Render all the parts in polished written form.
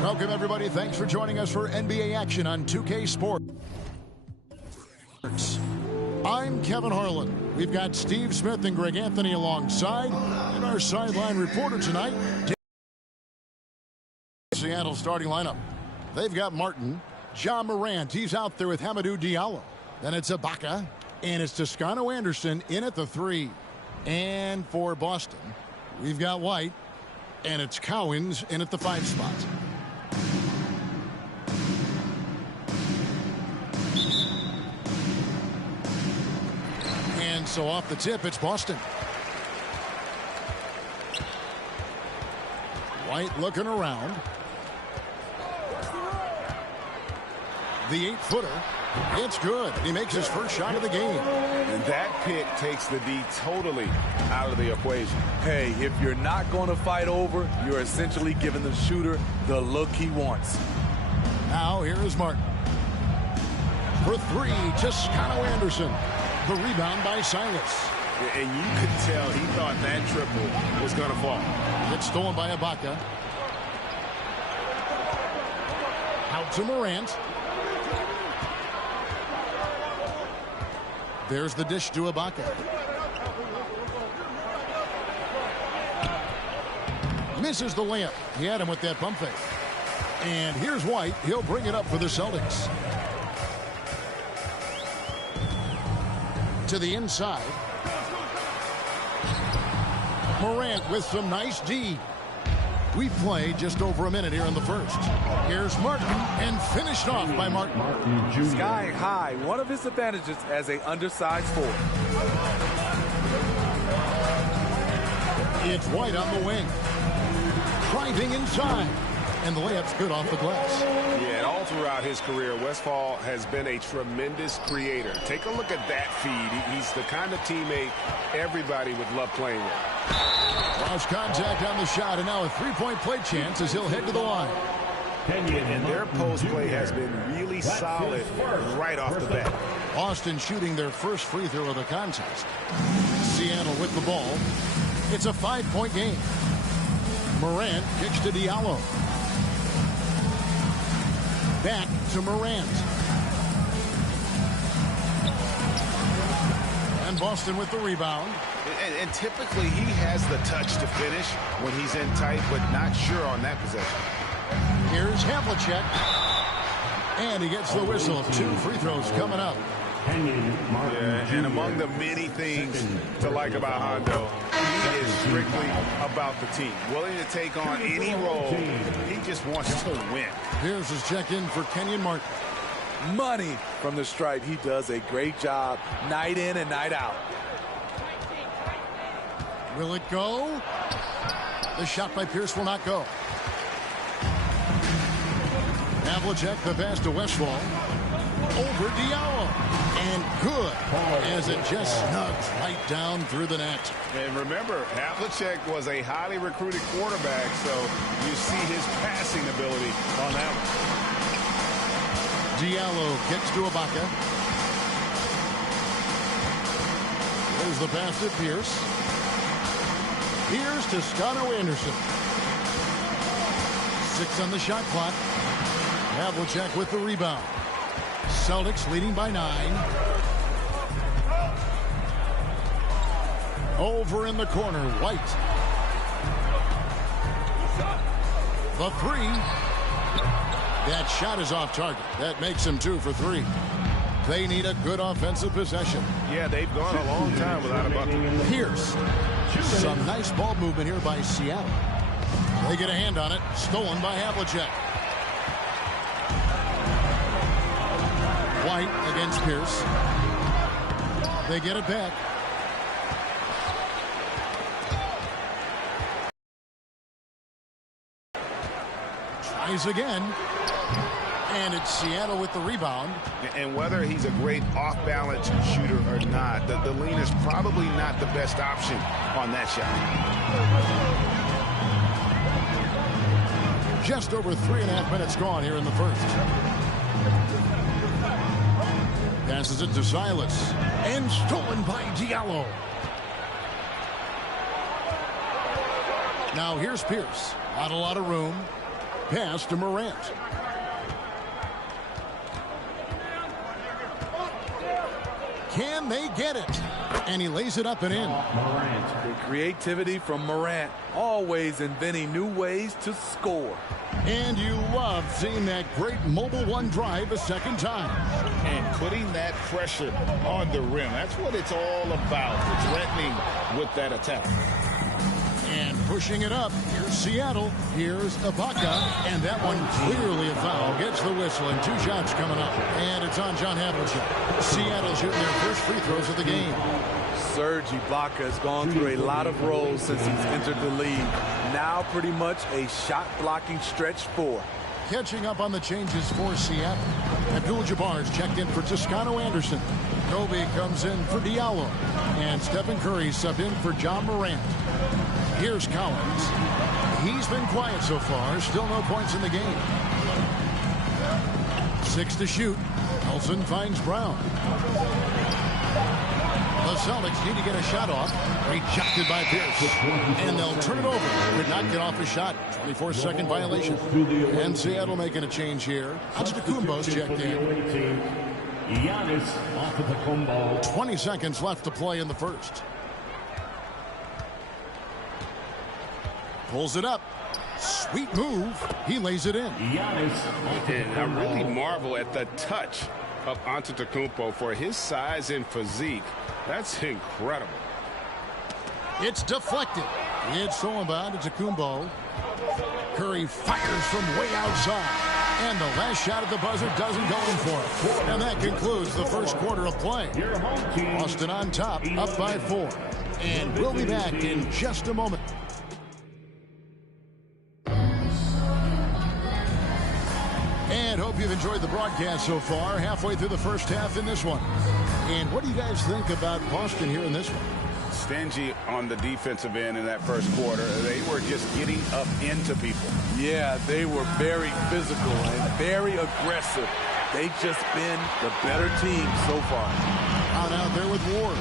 Welcome, everybody. Thanks for joining us for NBA action on 2K Sports. I'm Kevin Harlan. We've got Steve Smith and Greg Anthony alongside, and our sideline reporter tonight. Seattle starting lineup. They've got Martin, Ja Morant. He's out there with Hamidou Diallo. Then it's Ibaka, and it's Toscano Anderson in at the 3. And for Boston, we've got White, and it's Cowens in at the 5 spot. And so off the tip, it's Boston. White looking around. The 8-footer. It's good. He makes his first shot of the game. And that pick takes the D totally out of the equation. Hey, if you're not going to fight over, you're essentially giving the shooter the look he wants. Now here is Martin. For 3, Toscano Anderson. The rebound by Silas. And you could tell he thought that triple was going to fall. It's stolen by Ibaka. Out to Morant. There's the dish to Ibaka. Misses the layup. He had him with that pump fake. And here's White. He'll bring it up for the Celtics. To the inside. Morant with some nice D. We played just over a minute here in the first. Here's Martin, and finished off by Martin. Sky high, one of his advantages as an undersized forward. It's White on the wing. Driving inside. And the layup's good off the glass. Yeah, and all throughout his career, Westphal has been a tremendous creator. Take a look at that feed. He's the kind of teammate everybody would love playing with. Cross contact on the shot, and now a three-point play chance as he'll head to the line. And their post play has been really solid right off the bat. Boston shooting their first free throw of the contest. Seattle with the ball. It's a 5-point game. Morant kicks to Diallo. Back to Morant. And Boston with the rebound. And typically he has the touch to finish when he's in tight, but not sure on that possession. Here's Havlicek. And he gets the whistle. 2 free throws coming up. Yeah, and among the many things to like about Hondo, he is strictly about the team. Willing to take on any role. He just wants to win. Here's his check-in for Kenyon Martin. Money from the stripe. He does a great job night in and night out. Will it go? The shot by Pierce will not go. Havlicek, the pass to Westphal. Over Diallo. And good, as it just snugs right down through the net. And remember, Havlicek was a highly recruited quarterback, so you see his passing ability on that one. Diallo kicks to Ibaka. There's the pass to Pierce. Here's Toscano Anderson. 6 on the shot clock. Havlicek with the rebound. Celtics leading by 9. Over in the corner, White. The 3. That shot is off target. That makes him 2 for 3. They need a good offensive possession. Yeah, they've gone a long time without a bucket. Pierce. Some nice ball movement here by Seattle. They get a hand on it. Stolen by Havlicek. White against Pierce. They get it back. Tries again. And it's Seattle with the rebound. And whether he's a great off-balance shooter or not, the lean is probably not the best option on that shot. Just over 3.5 minutes gone here in the first. Passes it to Silas. And stolen by Diallo. Now here's Pierce. Not a lot of room. Pass to Morant. Can they get it? And he lays it up and in. The creativity from Morant, always inventing new ways to score. And you love seeing that great mobile one drive a second time. And putting that pressure on the rim. That's what it's all about. Threatening with that attack. And pushing it up. Here's Seattle. Here's Ibaka. And that one clearly a foul. Gets the whistle and 2 shots coming up. And it's on John Havlicek. Seattle shooting their first free throws of the game. Serge Ibaka has gone through a lot of roles since he's entered the league. Now pretty much a shot-blocking stretch 4. Catching up on the changes for Seattle. Abdul-Jabbar's checked in for Toscano Anderson. Kobe comes in for Diallo. And Stephen Curry subbed in for John Morant. Here's Collins. He's been quiet so far. Still no points in the game. 6 to shoot. Nelson finds Brown. The Celtics need to get a shot off. Rejected by Pierce. And they'll turn it over. Could not get off a shot. 24-second violation. And Seattle making a change here. Antetokounmpo's checked in. 20 seconds left to play in the first. Pulls it up. Sweet move. He lays it in. And I really marvel at the touch of Antetokounmpo for his size and physique. That's incredible. It's deflected. It's all about Antetokounmpo. Curry fires from way outside. And the last shot at the buzzer doesn't go in for it. And that concludes the first quarter of play. Boston on top, up by 4. And we'll be back in just a moment. And hope you've enjoyed the broadcast so far. Halfway through the first half in this one. And what do you guys think about Boston here in this one? Stingy on the defensive end in that first quarter. They were just getting up into people. Yeah, they were very physical and very aggressive. They've just been the better team so far. Out there with Ward.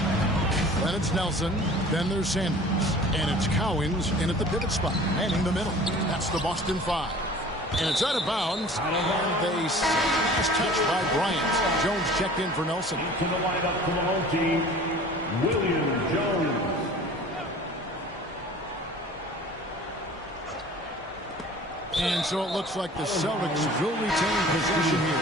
Then it's Nelson. Then there's Sanders. And it's Cowens in at the pivot spot, manning the middle. That's the Boston 5. And it's out of bounds. And they say last touch by Bryant. Jones checked in for Nelson. To the lineup for the home team, William Jones. And so it looks like the Celtics will retain possession here.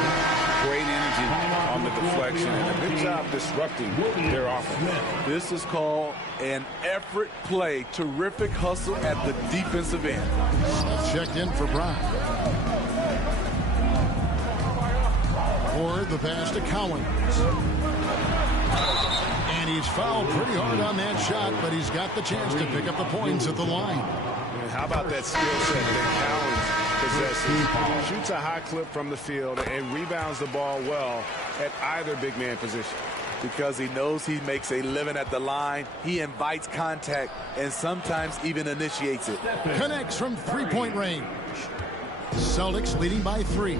Great energy on the deflection and a good job disrupting their offense. This is called an effort play. Terrific hustle at the defensive end. Checked in for Brown. Or the pass to Cowens. And he's fouled pretty hard on that shot, but he's got the chance to pick up the points at the line. And how about that skill set that Cowens possesses? Shoots a high clip from the field and rebounds the ball well at either big man position. Because he knows he makes a living at the line, he invites contact and sometimes even initiates it. Connects from three-point range. Celtics leading by 3.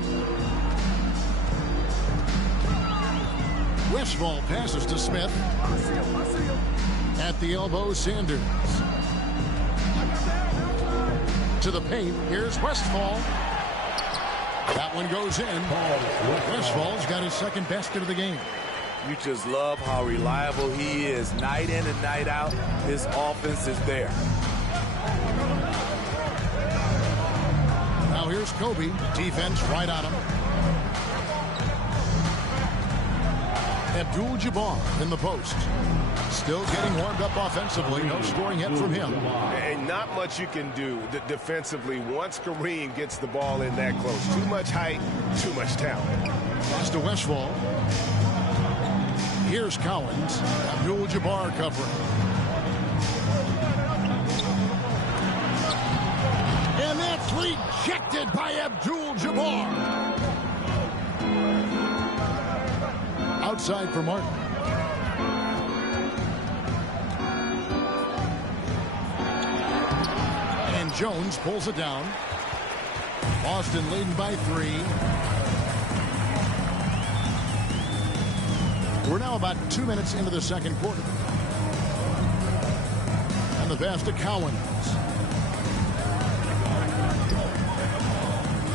Westfall passes to Smith. At the elbow, Sanders. To the paint. Here's Westfall. That one goes in. Westfall's got his second basket of the game. You just love how reliable he is. Night in and night out, his offense is there. Now here's Kobe. Defense right on him. Abdul-Jabbar in the post. Still getting warmed up offensively. No scoring hit from him. And not much you can do defensively once Kareem gets the ball in that close. Too much height, too much talent. Pass to Westfall. Here's Cowens. Abdul-Jabbar covering. And that's rejected by Abdul-Jabbar. Outside for Martin. And Jones pulls it down. Boston leading by 3. We're now about 2 minutes into the second quarter. And the pass to Cowens.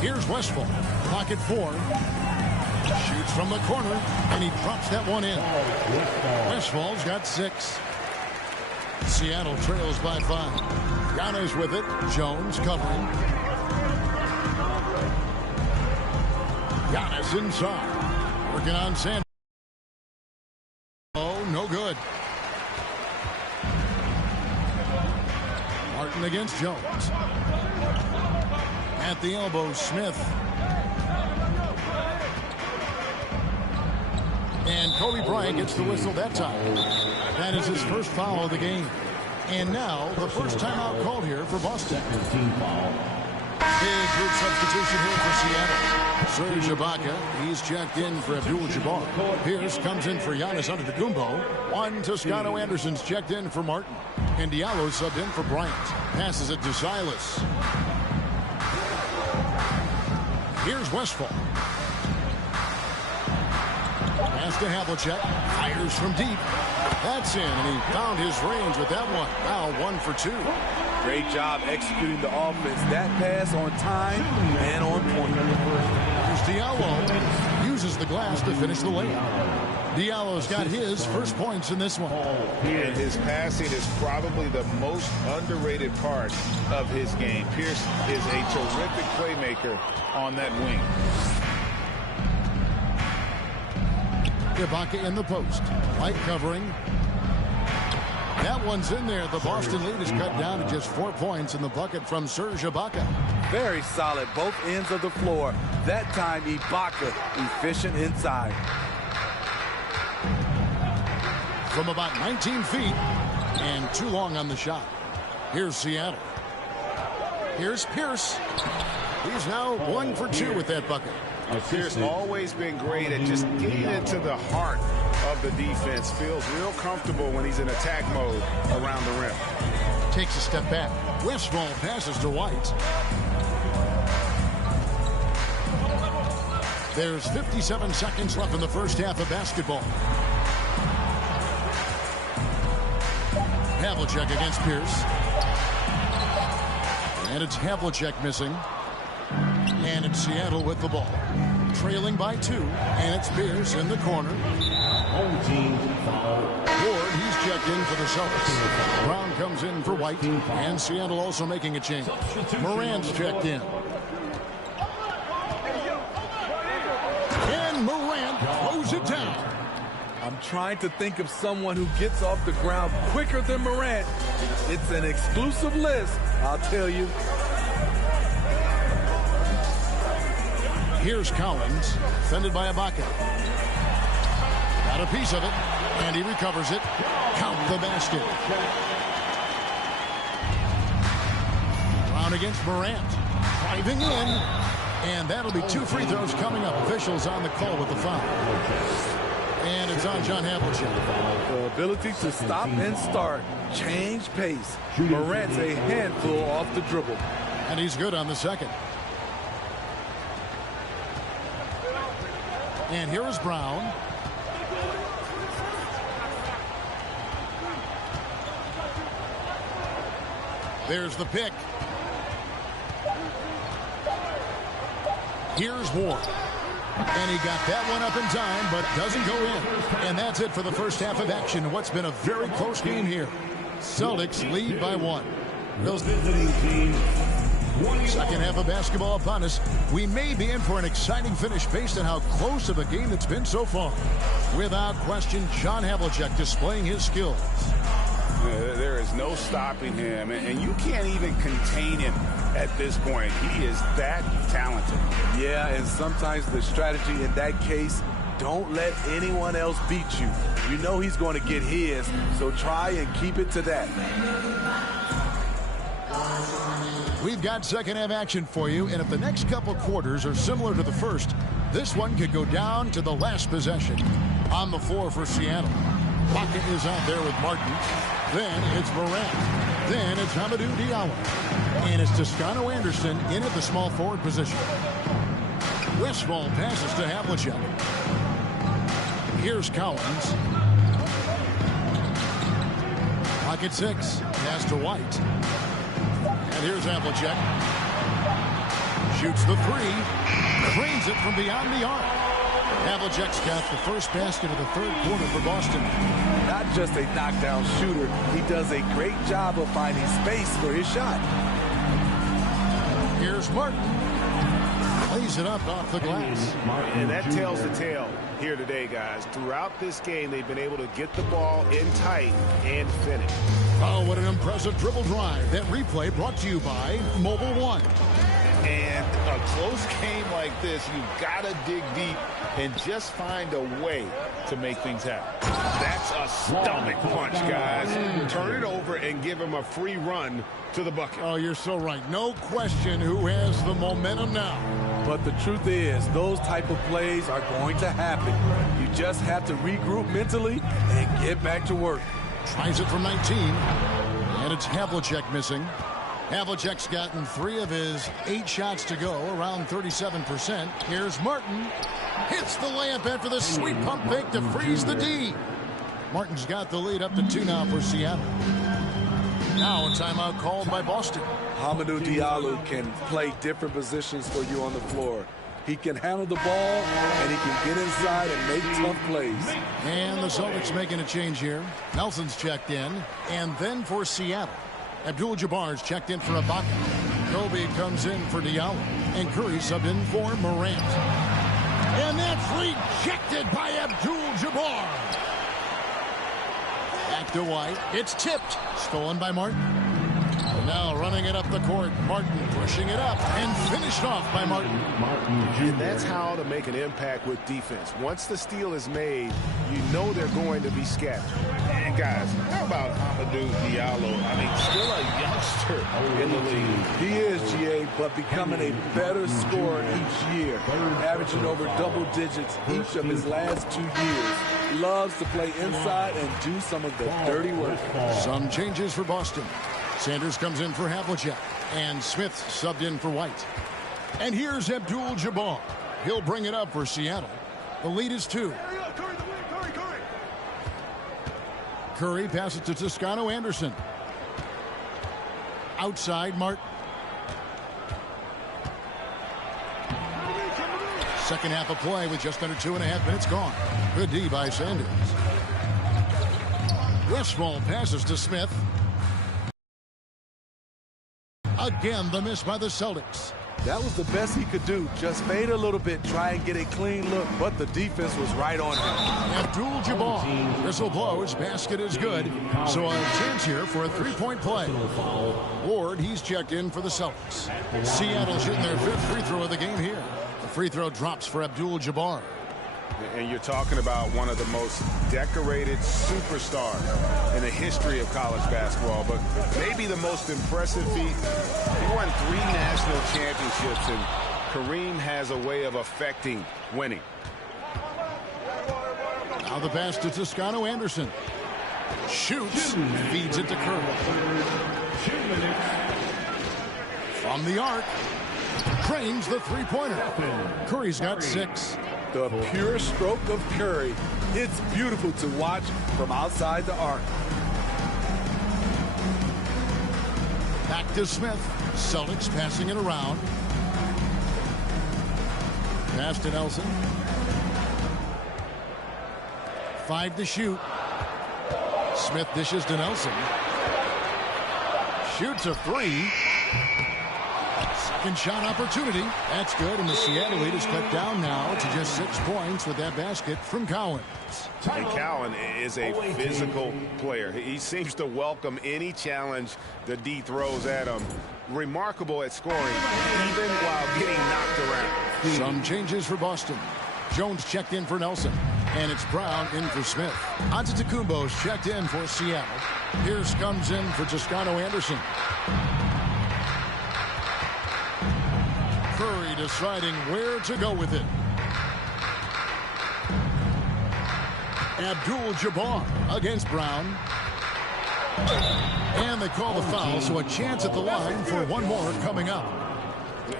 Here's Westphal. Pocket 4. Shoots from the corner, and he drops that one in. Westphal's got 6. Seattle trails by 5. Giannis with it. Jones covering. Giannis inside. Working on Sanders. Oh, no good. Martin against Jones. At the elbow, Smith. And Kobe Bryant gets the whistle that time. That is his first foul of the game. And now the first timeout called here for Boston. Big group substitution here for Seattle. Serge Ibaka, he's checked in for Abdul-Jabbar. Pierce comes in for Giannis Antetokounmpo. Juan Toscano-Anderson's checked in for Martin. And Diallo subbed in for Bryant. Passes it to Silas. Here's Westphal. Pass to Havlicek. Fires from deep. That's in, and he found his range with that one. Now 1 for 2. Great job executing the offense. That pass on time and on point. Here's Diallo. Uses the glass to finish the layup. Diallo's got his first points in this one. And his passing is probably the most underrated part of his game. Pierce is a terrific playmaker on that wing. Ibaka in the post. Light covering. That one's in there. The Boston lead is cut down to just 4 points in the bucket from Serge Ibaka. Very solid, both ends of the floor. That time, Ibaka efficient inside. From about 19 feet and too long on the shot. Here's Seattle. Here's Pierce. He's now 1 for 2 with that bucket. Pierce always been great at just getting into the heart of the defense. Feels real comfortable when he's in attack mode around the rim. Takes a step back. Westphal passes to White. There's 57 seconds left in the first half of basketball. Havlicek against Pierce. And it's Havlicek missing. And it's Seattle with the ball. Trailing by 2. And it's Pierce in the corner. Home team foul. Ward, he's checked in for the Celtics. Brown comes in for White. And Seattle also making a change. Morant's checked in. And Morant throws it down. I'm trying to think of someone who gets off the ground quicker than Morant. It's an exclusive list, I'll tell you. Here's Cowens, defended by Ibaka. Got a piece of it, and he recovers it. Count the basket. Brown against Morant. Driving in, and that'll be 2 free throws coming up. Officials on the call with the foul. And it's on John Havlicek. The ability to stop and start, change pace. Morant's a handful off the dribble. And he's good on the second. And here is Brown. There's the pick. Here's Ward. And he got that one up in time, but doesn't go in. And that's it for the first half of action. What's been a very close game here. Celtics lead by 1. Those Visiting team. second half of basketball upon us. We may be in for an exciting finish based on how close of a game it's been so far. Without question, John Havlicek displaying his skills. There is no stopping him, and you can't even contain him at this point. He is that talented. Yeah, and sometimes the strategy in that case, don't let anyone else beat you. You know he's going to get his, so try and keep it to that. We've got second half action for you, and if the next couple quarters are similar to the first, this one could go down to the last possession. On the floor for Seattle. Pocket is out there with Martin. Then it's Morant. Then it's Hamidou Diallo. And it's Toscano-Anderson in at the small forward position. Westphal passes to Havlicek. Here's Collins. Pocket 6. Pass to White. And here's Havlicek. Shoots the 3. Cranes it from beyond the arc. Havlicek's got the first basket of the third quarter for Boston. Not just a knockdown shooter, he does a great job of finding space for his shot. Here's Martin. Plays it up off the glass. And that tells the tale here today, guys. Throughout this game, they've been able to get the ball in tight and finish. Oh, what an impressive dribble drive. That replay brought to you by Mobile One. And a close game like this, you've got to dig deep and just find a way to make things happen. That's a stomach punch, guys. Turn it over and give him a free run to the bucket. Oh, you're so right. No question who has the momentum now. But the truth is, those type of plays are going to happen. You just have to regroup mentally and get back to work. Tries it from 19. And it's Havlicek missing. Havlicek's gotten 3 of his 8 shots to go, around 37%. Here's Martin. Hits the layup after the sweet pump fake to freeze the D. Martin's got the lead up to 2 now for Seattle. Now a timeout called by Boston. Hamidou Diallo can play different positions for you on the floor. He can handle the ball, and he can get inside and make tough plays. And the Celtics making a change here. Nelson's checked in. And then for Seattle, Abdul-Jabbar's checked in for Ibaka. Kobe comes in for Diallo. And Curry subbed in for Morant. And that's rejected by Abdul-Jabbar. Back to White. It's tipped. Stolen by Martin. Now running it up the court. Martin pushing it up and finished off by Martin. And that's how to make an impact with defense. Once the steal is made, you know they're going to be scattered. And guys, how about Hamidou Diallo? I mean, still a youngster in the league. He is, GA, but becoming a better scorer each year, averaging over double digits each of his last 2 years. Loves to play inside and do some of the dirty work. Some changes for Boston. Sanders comes in for Havlicek. And Smith subbed in for White. And here's Abdul-Jabbar. He'll bring it up for Seattle. The lead is 2. Curry passes to Toscano Anderson. Outside, Martin. Second half of play with just under 2.5 minutes gone. Good D by Sanders. Westphal passes to Smith. Again, the miss by the Celtics. That was the best he could do. Just fade a little bit, try and get a clean look, but the defense was right on him. Abdul-Jabbar. Whistle blows. Basket is good. So a chance here for a 3-point play. Ward, he's checked in for the Celtics. Seattle shooting their 5th free throw of the game here. The free throw drops for Abdul-Jabbar. And you're talking about one of the most decorated superstars in the history of college basketball, but maybe the most impressive feat. He won 3 national championships, and Kareem has a way of affecting winning. Now the pass to Toscano Anderson. Shoots. Feeds it to Curry. From the arc. Cranes the 3-pointer. Curry's got 6. The pure stroke of Curry. It's beautiful to watch from outside the arc. Back to Smith. Celtics passing it around. Pass to Nelson. 5 to shoot. Smith dishes to Nelson. Shoots a 3. Second shot opportunity. That's good, and the Seattle lead is cut down now to just 6 points with that basket from Cowan. And Cowan is a physical player. He seems to welcome any challenge the D throws at him. Remarkable at scoring, even while getting knocked around. Some changes for Boston. Jones checked in for Nelson, and it's Brown in for Smith. Antetokounmpo's checked in for Seattle. Pierce comes in for Toscano Anderson. Curry deciding where to go with it. Abdul-Jabbar against Brown. And they call the foul, so a chance at the line for one more coming up.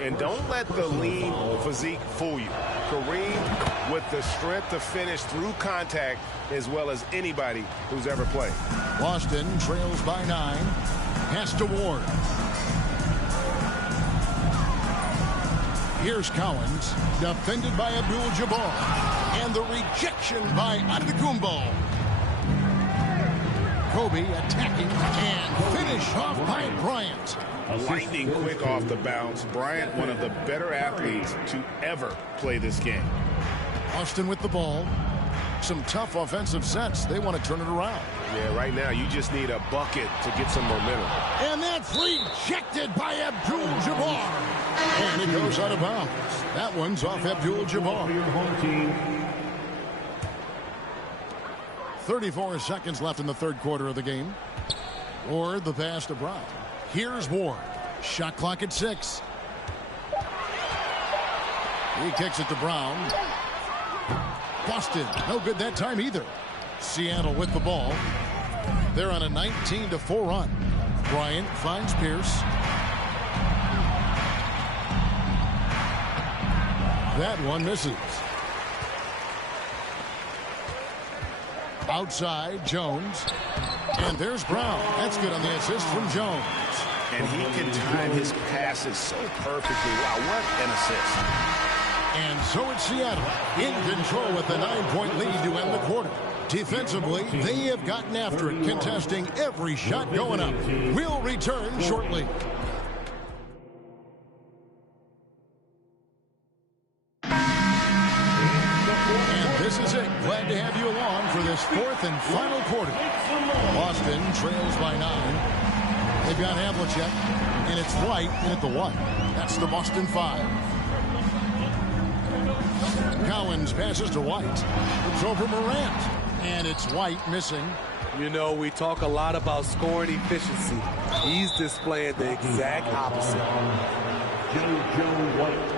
And don't let the lean physique fool you. Kareem with the strength to finish through contact as well as anybody who's ever played. Boston trails by 9. Pass to Ward. Here's Collins, defended by Abdul-Jabbar. And the rejection by Antetokounmpo. Kobe attacking and finish off by Bryant. Lightning quick off the bounce. Bryant, one of the better athletes to ever play this game. Austin with the ball. Some tough offensive sets. They want to turn it around. Yeah, right now you just need a bucket to get some momentum. And that's rejected by Abdul-Jabbar. And it goes out of bounds. That one's off Abdul-Jabbar. 34 seconds left in the third quarter of the game. Ward the pass to Brown. Here's Ward. Shot clock at 6. He kicks it to Brown. Boston, no good that time either. Seattle with the ball. They're on a 19-4 run. Bryant finds Pierce. That one misses. Outside, Jones. And there's Brown. That's good on the assist from Jones. And he can time his passes so perfectly. Wow, what an assist. And so it's Seattle in control with a 9-point lead to end the quarter. Defensively, they have gotten after it, contesting every shot going up. We'll return shortly. And this is it. Glad to have you along for this fourth and final quarter. Boston trails by 9. They've got Havlicek, and it's White in at the 1. That's the Boston 5. Collins passes to White. It's over Morant. And it's White missing. You know, we talk a lot about scoring efficiency. He's displaying the exact opposite. Joe White,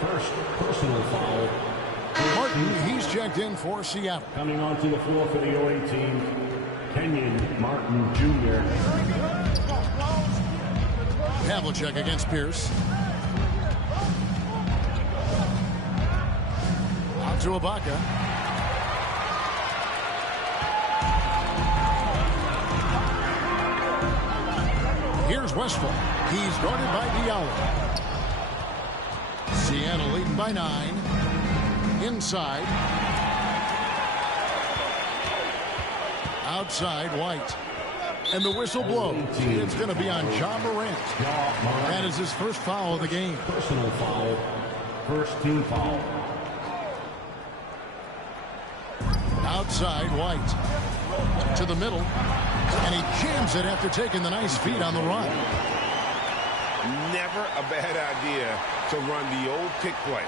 first personal foul. Martin, he's checked in for Seattle. Coming onto the floor for the OA team, Kenyon Martin Jr. Havlicek against Pierce. Out to Ibaka. Here's Westphal. He's guarded by Diallo. Seattle leading by 9. Inside. Outside, White. And the whistle blows. It's going to be on John Morant. That is his first foul of the game. Personal foul. First team foul. Outside, White. To the middle. And he jams it after taking the nice feed on the run. Never a bad idea to run the old pick play.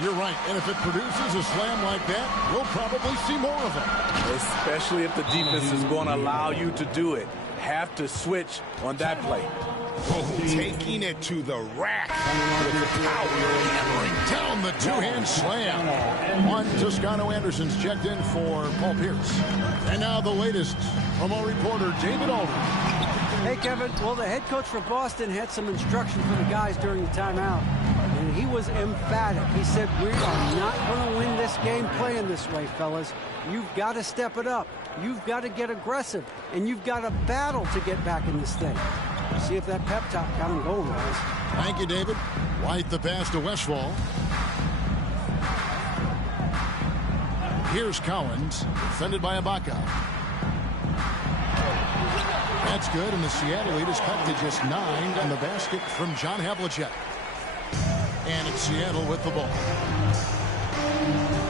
You're right. And if it produces a slam like that, we'll probably see more of them. Especially if the defense is going to allow you to do it. Have to switch on that play. Oh, taking it to the rack with the power. Hammering down the two-hand slam. One Toscano Anderson's checked in for Paul Pierce. And now the latest from our reporter, David Aldridge. Hey, Kevin. Well, the head coach for Boston had some instruction for the guys during the timeout. And he was emphatic. He said, we are not going to win this game playing this way, fellas. You've got to step it up. You've got to get aggressive. And you've got to battle to get back in this thing. See if that pep talk got him going, guys. Thank you, David. White the pass to Westphal. Here's Collins, defended by Ibaka. That's good, and the Seattle lead is cut to just 9, and the basket from John Havlicek. And it's Seattle with the ball.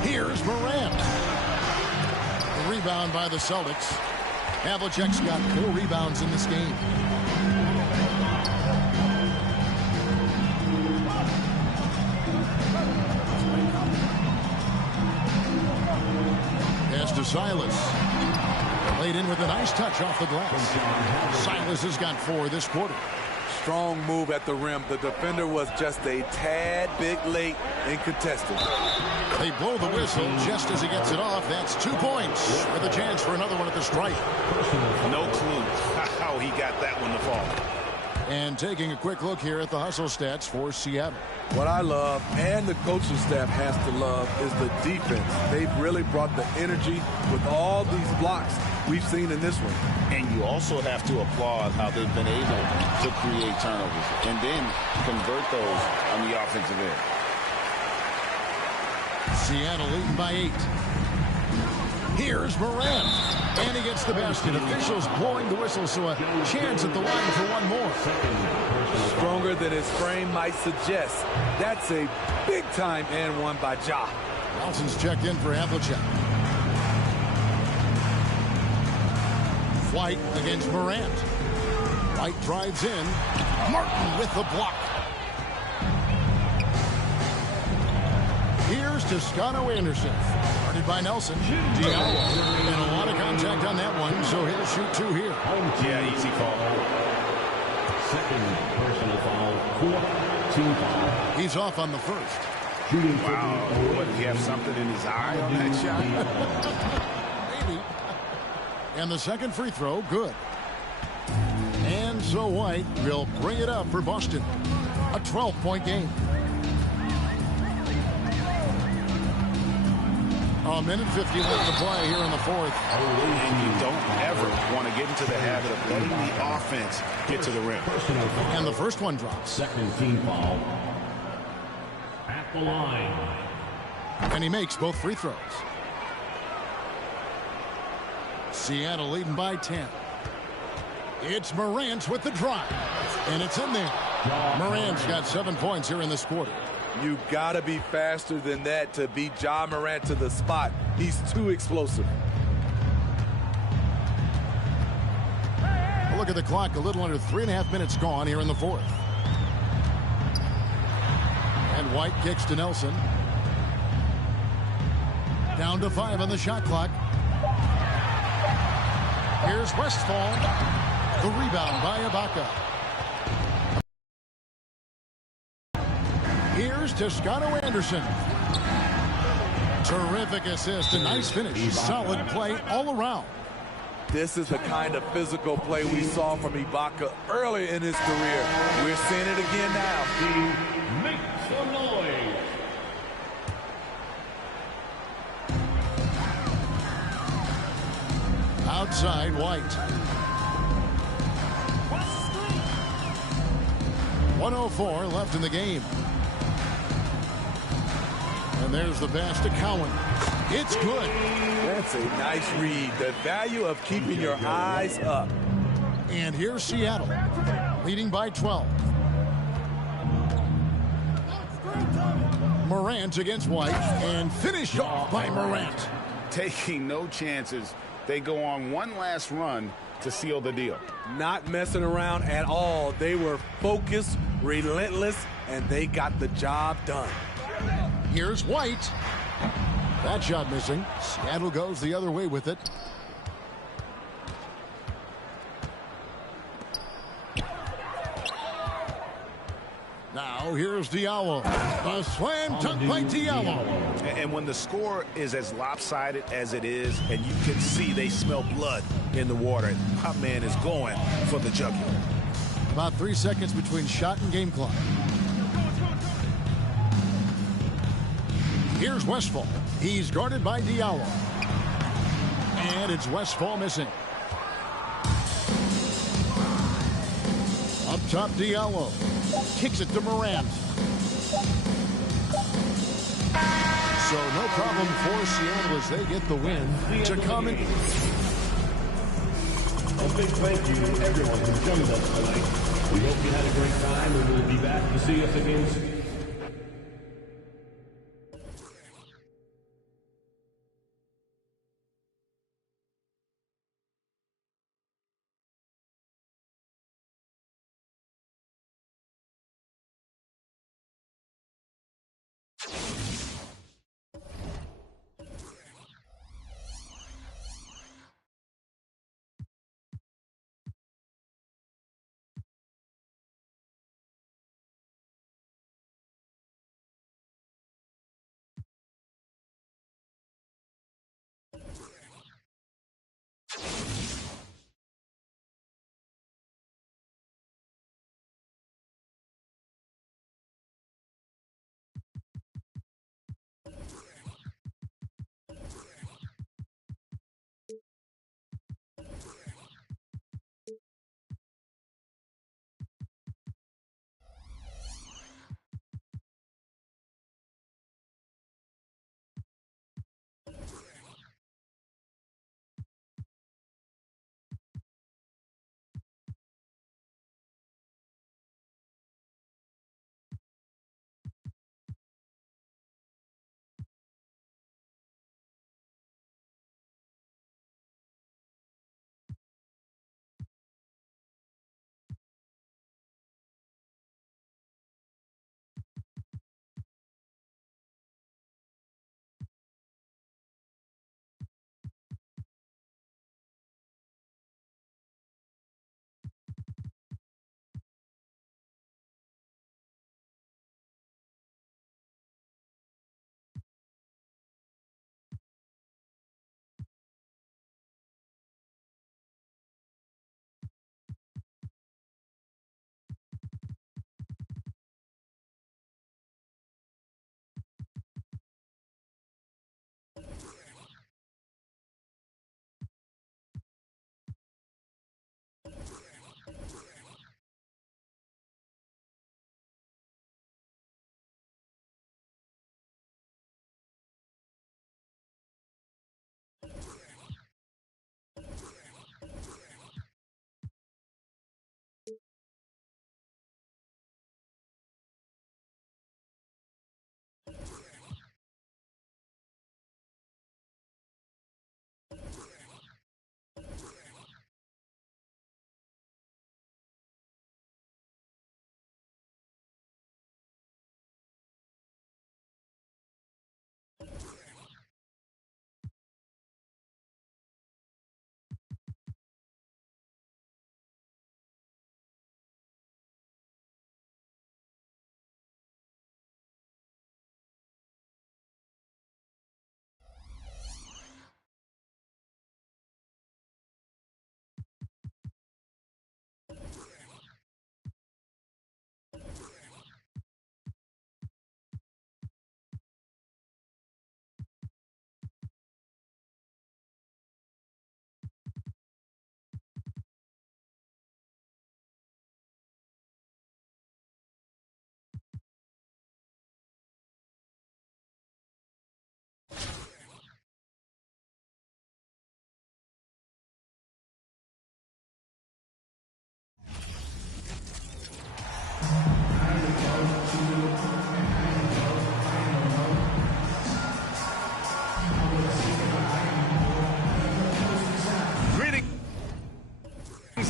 Here's Morant. The rebound by the Celtics. Havlicek's got 4 rebounds in this game. Pass to Silas. Laid in with a nice touch off the glass. Silas has got 4 this quarter. Strong move at the rim. The defender was just a tad bit late in contesting. They blow the whistle just as he gets it off. That's 2 points with a chance for another one at the stripe. No clue how he got that one to fall. And taking a quick look here at the hustle stats for Seattle. What I love, and the coaching staff has to love, is the defense. They've really brought the energy with all these blocks we've seen in this one. And you also have to applaud how they've been able to create turnovers and then convert those on the offensive end. Seattle leading by 8. Here's Morant. And he gets the basket. Officials blowing the whistle, so a chance at the line for one more. Stronger than his frame might suggest. That's a big-time and one by Ja. Nelson's checked in for Havlicek. White against Morant. White drives in. Martin with the block. Here's Toscano Anderson. Guarded by Nelson. Diallo. And a lot of contact on that one, so he'll shoot 2 here. Yeah, easy call. Second personal foul, 4th team foul. He's off on the first. Wow. What, did he have something in his eye on that shot? Maybe. And the second free throw, good. And so White will bring it up for Boston. A 12-point game. A minute 50 left to play here in the fourth. And you don't ever want to get into the habit of letting the offense get to the rim. And the first one drops. Second team foul. At the line. And he makes both free throws. Seattle leading by 10. It's Morant with the drive. And it's in there. Morant's got 7 points here in this quarter. You gotta be faster than that to beat Ja Morant to the spot. He's too explosive. Look at the clock, a little under 3.5 minutes gone here in the fourth. And White kicks to Nelson. Down to 5 on the shot clock. Here's Westphal. The rebound by Ibaka. Here's Toscano Anderson. Terrific assist, a nice finish. Solid play all around. This is the kind of physical play we saw from Ibaka early in his career. We're seeing it again now. Make some noise. Outside, White. 1:04 left in the game. And there's the pass to Cowan. It's good. That's a nice read. The value of keeping your eyes up. And here's Seattle, leading by 12. Morant against White, and finished off by Morant. Taking no chances. They go on one last run to seal the deal. Not messing around at all. They were focused, relentless, and they got the job done. Here's White. That shot missing. Seattle goes the other way with it. Now here's Diallo. A slam dunk by Diallo. And when the score is as lopsided as it is, and you can see they smell blood in the water, my man is going for the jugular. About 3 seconds between shot and game clock. Here's Westphal. He's guarded by Diallo. And it's Westphal missing. Up top, Diallo. Kicks it to Morant. So no problem for Seattle as they get the win to come in. A big thank you to everyone who joined us tonight. We hope you had a great time and we'll be back to see us again soon.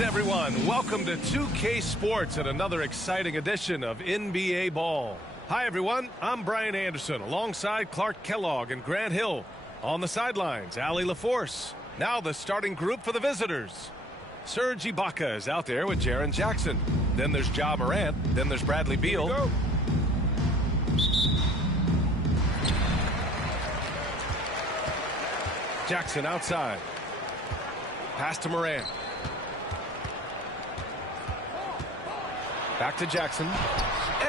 Everyone, welcome to 2K Sports and another exciting edition of NBA Ball. Hi everyone, I'm Brian Anderson alongside Clark Kellogg and Grant Hill. On the sidelines, Ali LaForce. Now the starting group for the visitors. Serge Ibaka is out there with Jaren Jackson. Then there's Ja Morant. Then there's Bradley Beal. Jackson outside. Pass to Morant. Back to Jackson.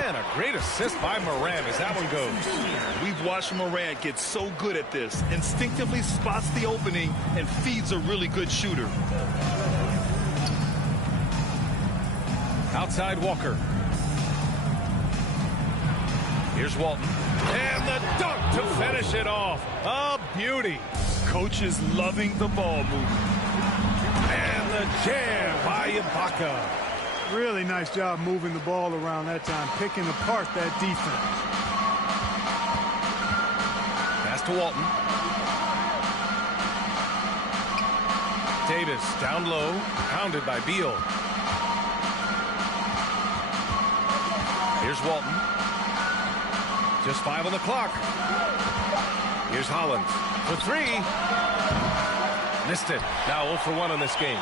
And a great assist by Morant as that one goes. We've watched Morant get so good at this. Instinctively spots the opening and feeds a really good shooter. Outside Walker. Here's Walton. And the dunk to finish it off. A beauty. Coach is loving the ball movement. And the jam by Ibaka. Really nice job moving the ball around that time, picking apart that defense. Pass to Walton. Davis down low, pounded by Beal. Here's Walton. Just 5 on the clock. Here's Hollins for 3. Missed it. Now 0 for 1 in this game.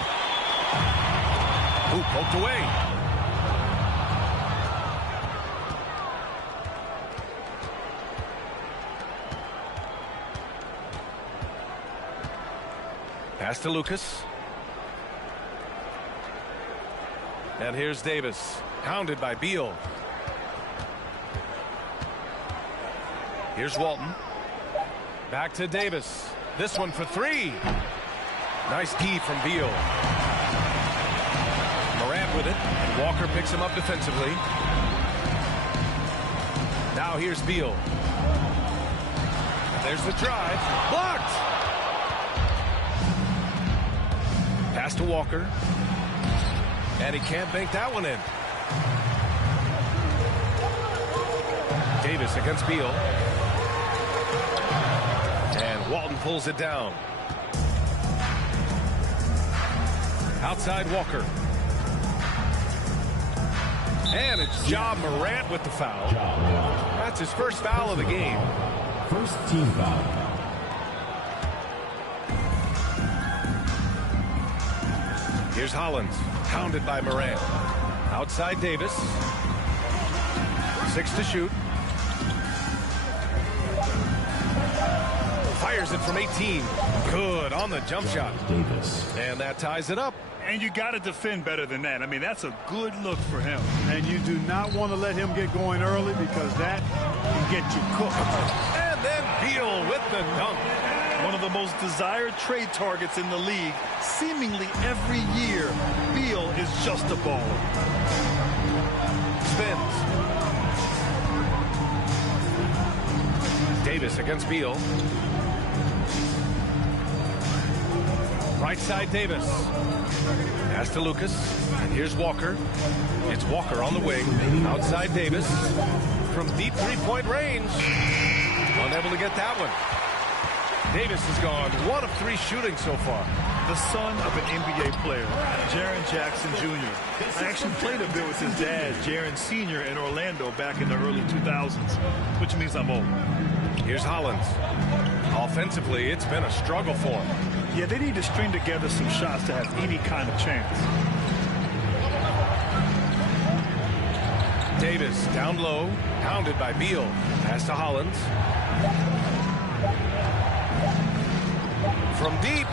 Ooh, poked away. Pass to Lucas. And here's Davis. Pounded by Beal. Here's Walton. Back to Davis. This one for 3. Nice D from Beal. Morant with it. And Walker picks him up defensively. Now here's Beal. There's the drive. Blocked! Pass to Walker. And he can't bank that one in. Davis against Beal. And Walton pulls it down. Outside Walker. And it's Ja Morant with the foul. That's his first foul of the game. First team foul. Here's Hollins, pounded by Morant. Outside Davis. 6 to shoot. Fires it from 18. Good on the jump shot. Davis. And that ties it up. And you got to defend better than that. I mean, that's a good look for him. And you do not want to let him get going early because that can get you cooked. And then Beal with the dunk. One of the most desired trade targets in the league. Seemingly every year, Beal is just a baller. Spins. Davis against Beal. Right side Davis. Pass to Lucas. And here's Walker. It's Walker on the wing. Outside Davis. From deep three-point range. Unable to get that one. Davis has gone 1 of 3 shooting so far. The son of an NBA player, Jaren Jackson Jr. I actually played a bit with his dad, Jaren Sr. in Orlando back in the early 2000s, which means I'm old. Here's Hollins. Offensively, it's been a struggle for him. Yeah, they need to string together some shots to have any kind of chance. Davis down low, pounded by Beal. Pass to Hollins. From deep.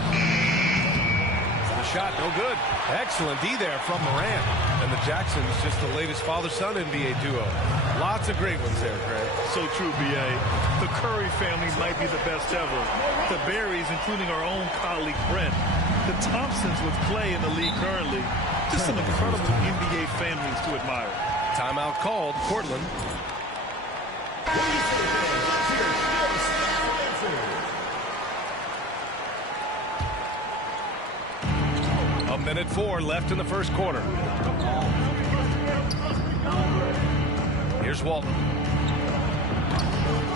The shot no good. Excellent D there from Morant. And the Jacksons just the latest father-son NBA duo. Lots of great ones there, Greg. So true, B.A. The Curry family might be the best ever. The Berries, including our own colleague Brent. The Thompsons with Clay in the league currently. Just some incredible NBA families to admire. Timeout called. Portland. A minute 4 left in the first quarter. Here's Walton.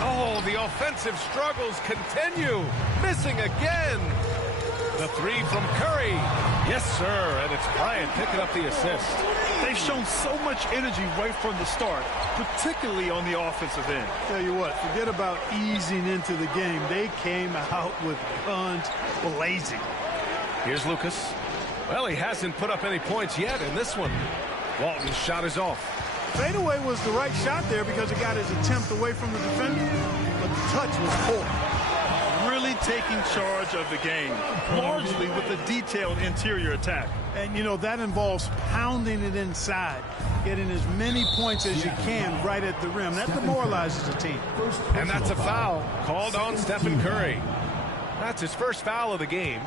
Oh, the offensive struggles continue. Missing again. The three from Curry. Yes, sir. And it's Bryant picking up the assist. They've shown so much energy right from the start, particularly on the offensive end. Tell you what, forget about easing into the game. They came out with guns blazing. Here's Lucas. Well, he hasn't put up any points yet in this one. Walton's shot is off. Fadeaway was the right shot there because it got his attempt away from the defender, but the touch was poor. Really taking charge of the game, largely with a detailed interior attack. And, you know, that involves pounding it inside, getting as many points as you can right at the rim. That demoralizes the team. And that's a foul called on Stephen Curry. That's his first foul of the game.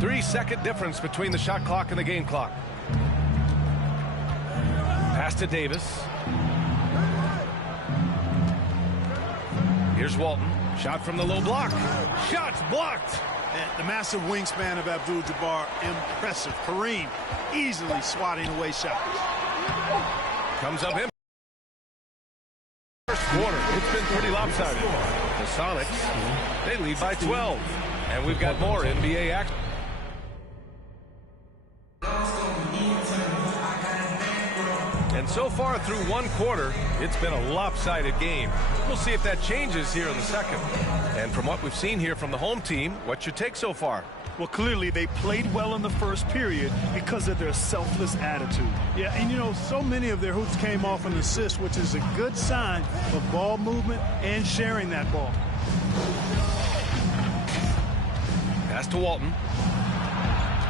3-second difference between the shot clock and the game clock. Pass to Davis. Here's Walton. Shot from the low block. Shots blocked. And the massive wingspan of Abdul-Jabbar, impressive. Kareem easily swatting away shots. Comes up him. First quarter, it's been pretty lopsided. The Sonics, they lead by 12. And we've got more NBA action. And so far through one quarter, it's been a lopsided game. We'll see if that changes here in the second. And from what we've seen here from the home team, what's your take so far? Well, clearly they played well in the first period because of their selfless attitude. Yeah, and you know, so many of their hoops came off an assist, which is a good sign of ball movement and sharing that ball. Pass to Walton.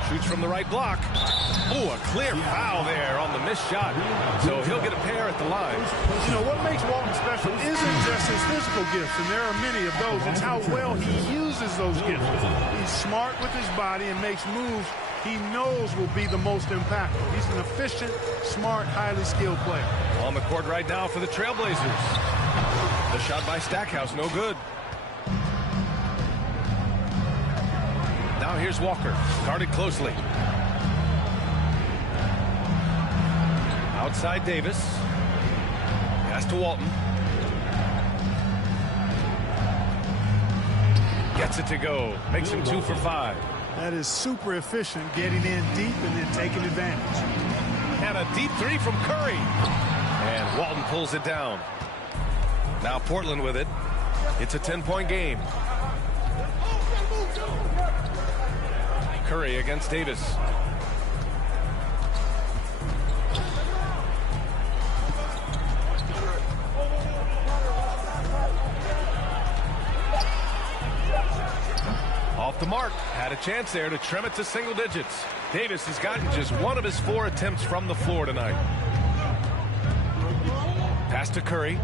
Shoots from the right block. Oh, a clear foul there on the missed shot. So he'll get a pair at the line. You know, what makes Walton special isn't just his physical gifts, and there are many of those. It's how well he uses those gifts. He's smart with his body and makes moves he knows will be the most impactful. He's an efficient, smart, highly skilled player. On the court right now for the Trailblazers. The shot by Stackhouse, no good. Now here's Walker, guarded closely. Outside Davis. Pass to Walton. Gets it to go. Makes him 2 for 5. That is super efficient, getting in deep and then taking advantage. And a deep three from Curry. And Walton pulls it down. Now Portland with it. It's a 10-point game. Curry against Davis. Off the mark. Had a chance there to trim it to single digits. Davis has gotten just one of his 4 attempts from the floor tonight. Pass to Curry.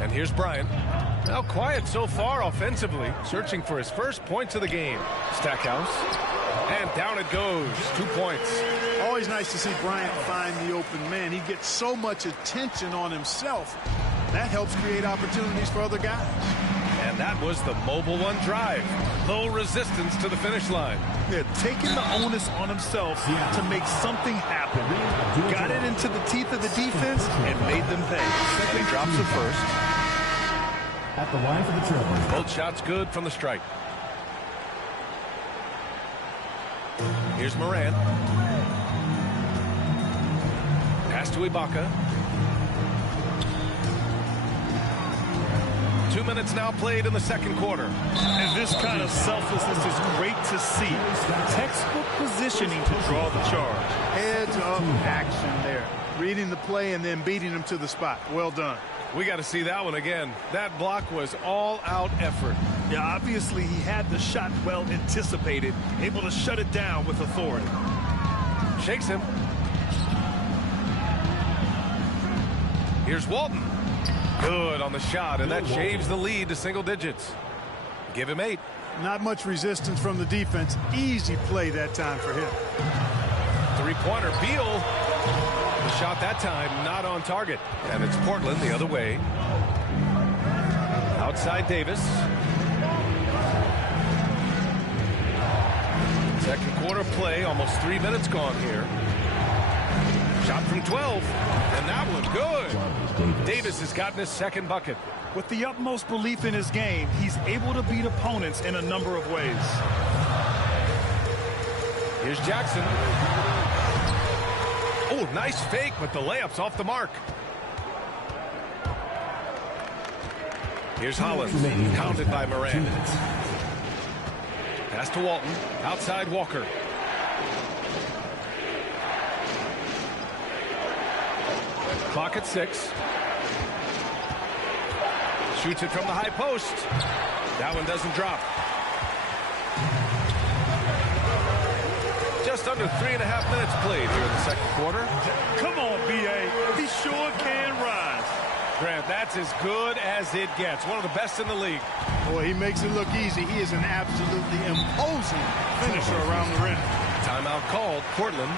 And here's Bryant. Now quiet so far offensively, searching for his first points of the game. Stackhouse. And down it goes. 2 points. Always nice to see Bryant find the open man. He gets so much attention on himself. That helps create opportunities for other guys. And that was the Mobile One drive. Low resistance to the finish line. Yeah, taking the onus on himself to make something happen. Got it into the teeth of the defense and made them pay. And he drops it first. At the line for the Trailblazers. Both shots good from the strike. Here's Moran. Pass to Ibaka. 2 minutes now played in the second quarter. And this kind of selflessness is great to see. Textbook positioning to draw the charge. Heads-up action there. Reading the play and then beating him to the spot. Well done. We got to see that one again. That block was all-out effort. Yeah, obviously he had the shot well anticipated, able to shut it down with authority. Shakes him. Here's Walton. Good on the shot, and that shaves the lead to single digits. Give him 8. Not much resistance from the defense. Easy play that time for him. Three-pointer. Beal. The shot that time not on target. And it's Portland the other way. Outside Davis. Second quarter play. Almost 3 minutes gone here. Shot from 12. And that one good. Davis has gotten his second bucket. With the utmost belief in his game, he's able to beat opponents in a number of ways. Here's Jackson. Oh, nice fake, but the layup's off the mark. Here's Hollins, pounded by Moran. Pass to Walton, outside Walker. Clock at 6. Shoots it from the high post. That one doesn't drop. Just under 3.5 minutes played here in the second quarter. Come on, B.A. He sure can rise. Grant, that's as good as it gets. One of the best in the league. Boy, he makes it look easy. He is an absolutely imposing finisher around the rim. Timeout called. Portland.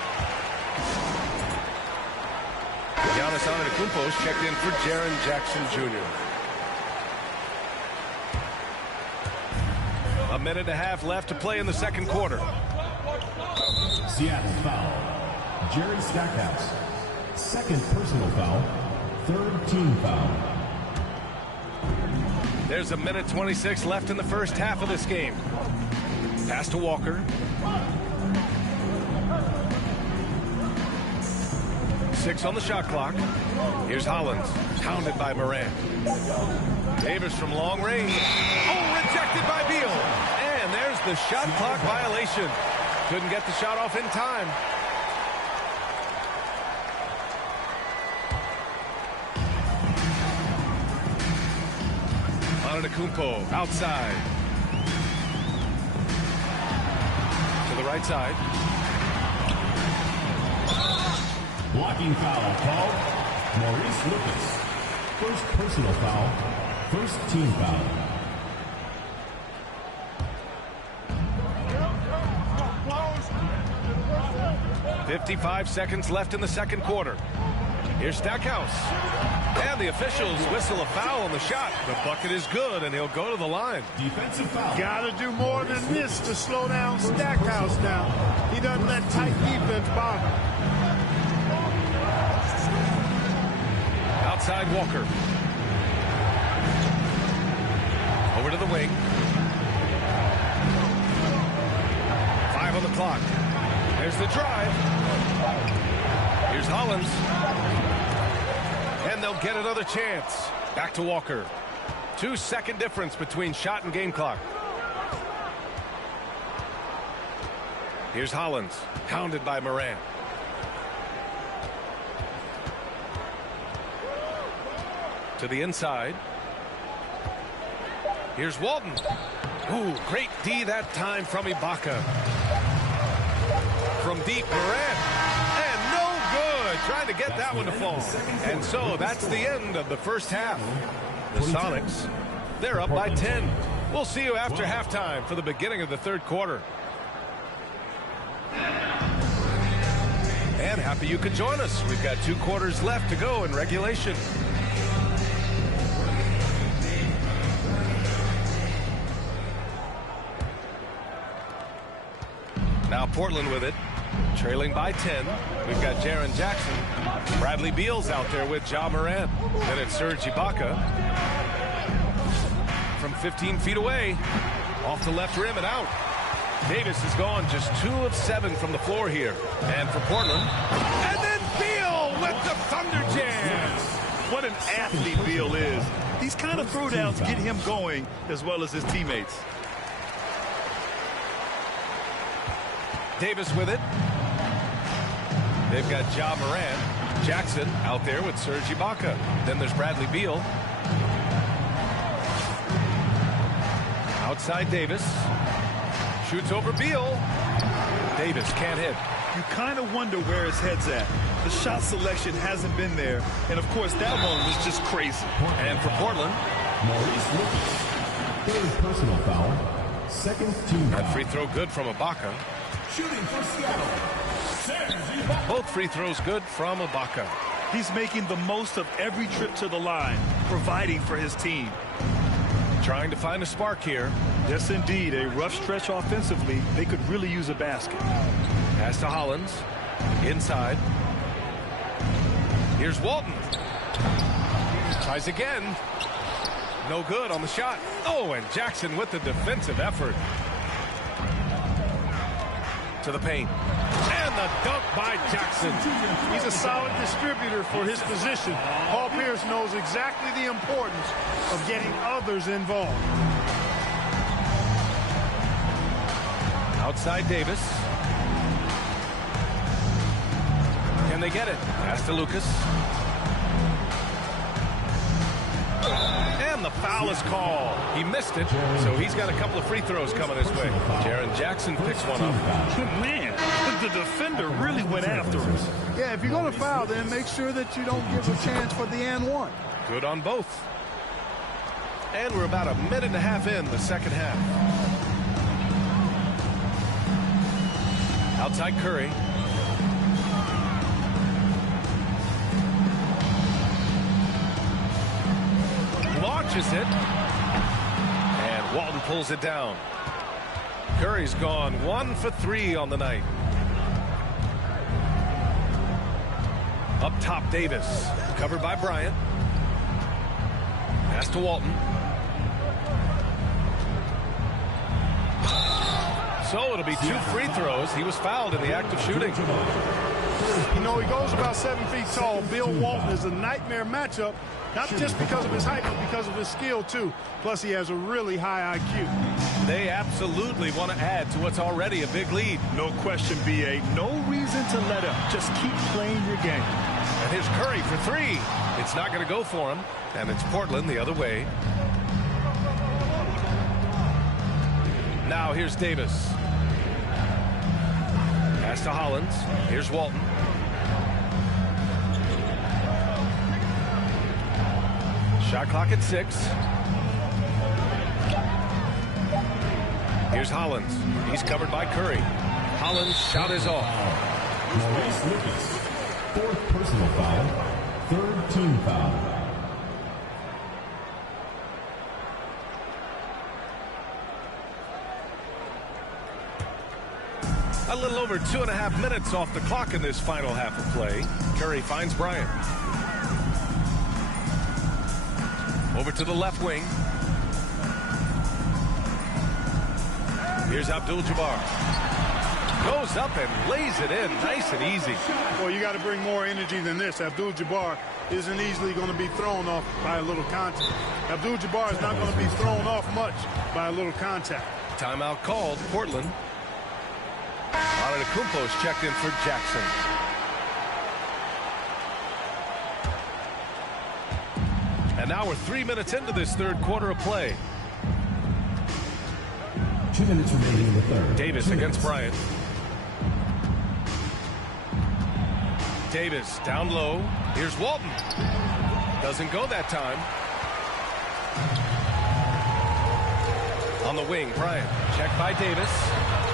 Giannis Antetokounmpo checked in for Jaren Jackson Jr. A minute and a half left to play in the second quarter. Seattle foul. Jerry Stackhouse. Second personal foul. Third team foul. There's a minute 26 left in the first half of this game. Pass to Walker. 6 on the shot clock. Here's Hollins, pounded by Moran. Davis from long range. Oh, rejected by Beal. And there's the shot clock violation. Couldn't get the shot off in time. Antetokounmpo outside. To the right side. Blocking foul called. Maurice Lucas. First personal foul. First team foul. .55 seconds left in the second quarter. Here's Stackhouse. And the officials whistle a foul on the shot. The bucket is good, and he'll go to the line. Defensive foul. Got to do more than this to slow down Stackhouse now. He doesn't let tight defense bother. Outside Walker. Over to the wing. 5 on the clock. There's the drive. Here's Hollins. And they'll get another chance. Back to Walker. 2-second difference between shot and game clock. Here's Hollins, pounded by Moran. To the inside. Here's Walton. Ooh, great D that time from Ibaka. From deep, Moran. And no good. Trying to get that one to fall. And so that's the end of the first half. The Sonics, they're up by 10. We'll see you after halftime for the beginning of the third quarter. And happy you could join us. We've got 2 quarters left to go in regulation. Now Portland with it, trailing by 10. We've got Jaren Jackson. Bradley Beal's out there with Ja Morant. Then it's Serge Ibaka. From 15 feet away, off the left rim and out. Davis is gone, just 2 of 7 from the floor here. And for Portland. And then Beal with the Thunder Jam. What an athlete Beal is. These kind of throwdowns get him going as well as his teammates. Davis with it. They've got Ja Morant. Jackson out there with Serge Ibaka. Then there's Bradley Beal. Outside Davis. Shoots over Beal. Davis can't hit. You kind of wonder where his head's at. The shot selection hasn't been there. And, of course, that one was just crazy. And for Portland. Maurice Lucas. Third personal foul. Second team foul. That free throw good from Ibaka. Shooting for Seattle. Both free throws good from Ibaka. He's making the most of every trip to the line, providing for his team. Trying to find a spark here. Yes, indeed. A rough stretch offensively. They could really use a basket. Pass to Hollins. Inside. Here's Walton. Tries again. no good on the shot. Oh, and Jackson with the defensive effort. To the paint. And the dunk by Jackson. He's a solid distributor for his position. Paul Pierce knows exactly the importance of getting others involved. Outside Davis. Can they get it? Pass to Lucas. And the foul is called. He missed it, so he's got a couple of free throws coming his way. Jaren Jackson picks one up. Man, the defender really went after us. Yeah, if you're going to foul, then make sure that you don't give a chance for the and one. Good on both. And we're about a minute and a half in the second half. Outside Curry. Launches it. And Walton pulls it down. Curry's gone 1 for 3 on the night. Up top, Davis. Covered by Bryant. Pass to Walton. So it'll be 2 free throws. He was fouled in the act of shooting. You know, he goes about 7 feet tall. Bill Walton is a nightmare matchup, not just because of his height, but because of his skill, too. Plus, he has a really high IQ. They absolutely want to add to what's already a big lead. No question, B.A. No reason to let him. Just keep playing your game. And here's Curry for 3. It's not going to go for him. And it's Portland the other way. Now here's Davis. Pass to Hollins. Here's Walton. Shot clock at 6. Here's Hollins. He's covered by Curry. Hollins' shot is off. Maurice Lucas, 4th personal foul, 3rd team foul. A little over 2.5 minutes off the clock in this final half of play. Curry finds Bryant. Over to the left wing. Here's Abdul-Jabbar. Goes up and lays it in nice and easy. Well, you got to bring more energy than this. Abdul-Jabbar isn't easily going to be thrown off by a little contact. Abdul-Jabbar is not going to be thrown off much by a little contact. Timeout called. Portland. Antetokounmpo's checked in for Jackson. And now we're 3 minutes into this third quarter of play. 2 minutes remaining in the third. Davis against Bryant. Davis down low. Here's Walton. Doesn't go that time. On the wing, Bryant. Checked by Davis.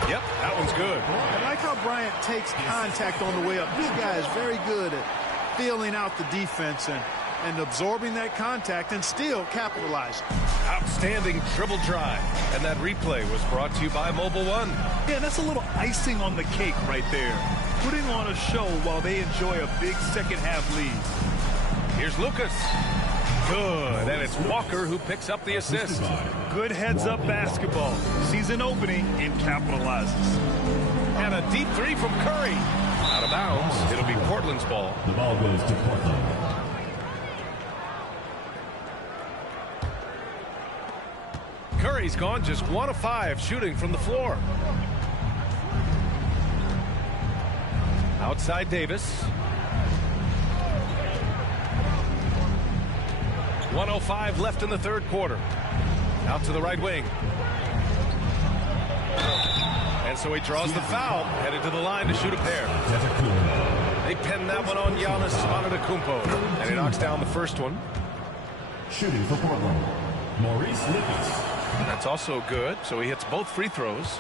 Yep, that one's good. I like how Bryant takes contact on the way up. This guy is very good at feeling out the defense and absorbing that contact and still capitalizing. Outstanding dribble drive. And that replay was brought to you by Mobile One. Yeah, that's a little icing on the cake right there. Putting on a show while they enjoy a big second half lead. Here's Lucas. Good. And it's Walker who picks up the assist. Good heads-up basketball. Sees an opening and capitalizes. And a deep 3 from Curry. Out of bounds. It'll be Portland's ball. The ball goes to Portland. Curry's gone just 1 of 5 shooting from the floor. Outside Davis. 1:05 left in the third quarter. Out to the right wing. And so he draws the foul, headed to the line to shoot a pair. They pin that one on Giannis Antetokounmpo, and he knocks down the first one. Shooting for Portland, Maurice Lucas. That's also good, so he hits both free throws.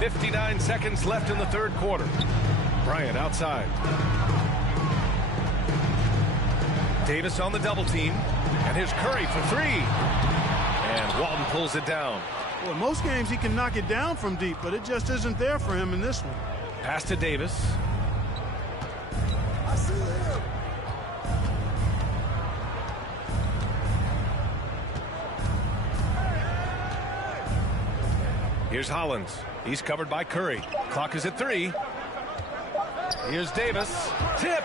59 seconds left in the third quarter. Bryant outside. Davis on the double team. And here's Curry for 3. And Walton pulls it down. Well, in most games he can knock it down from deep, but it just isn't there for him in this one. Pass to Davis. Here's Hollins. He's covered by Curry. Clock is at 3. Here's Davis. Tipped.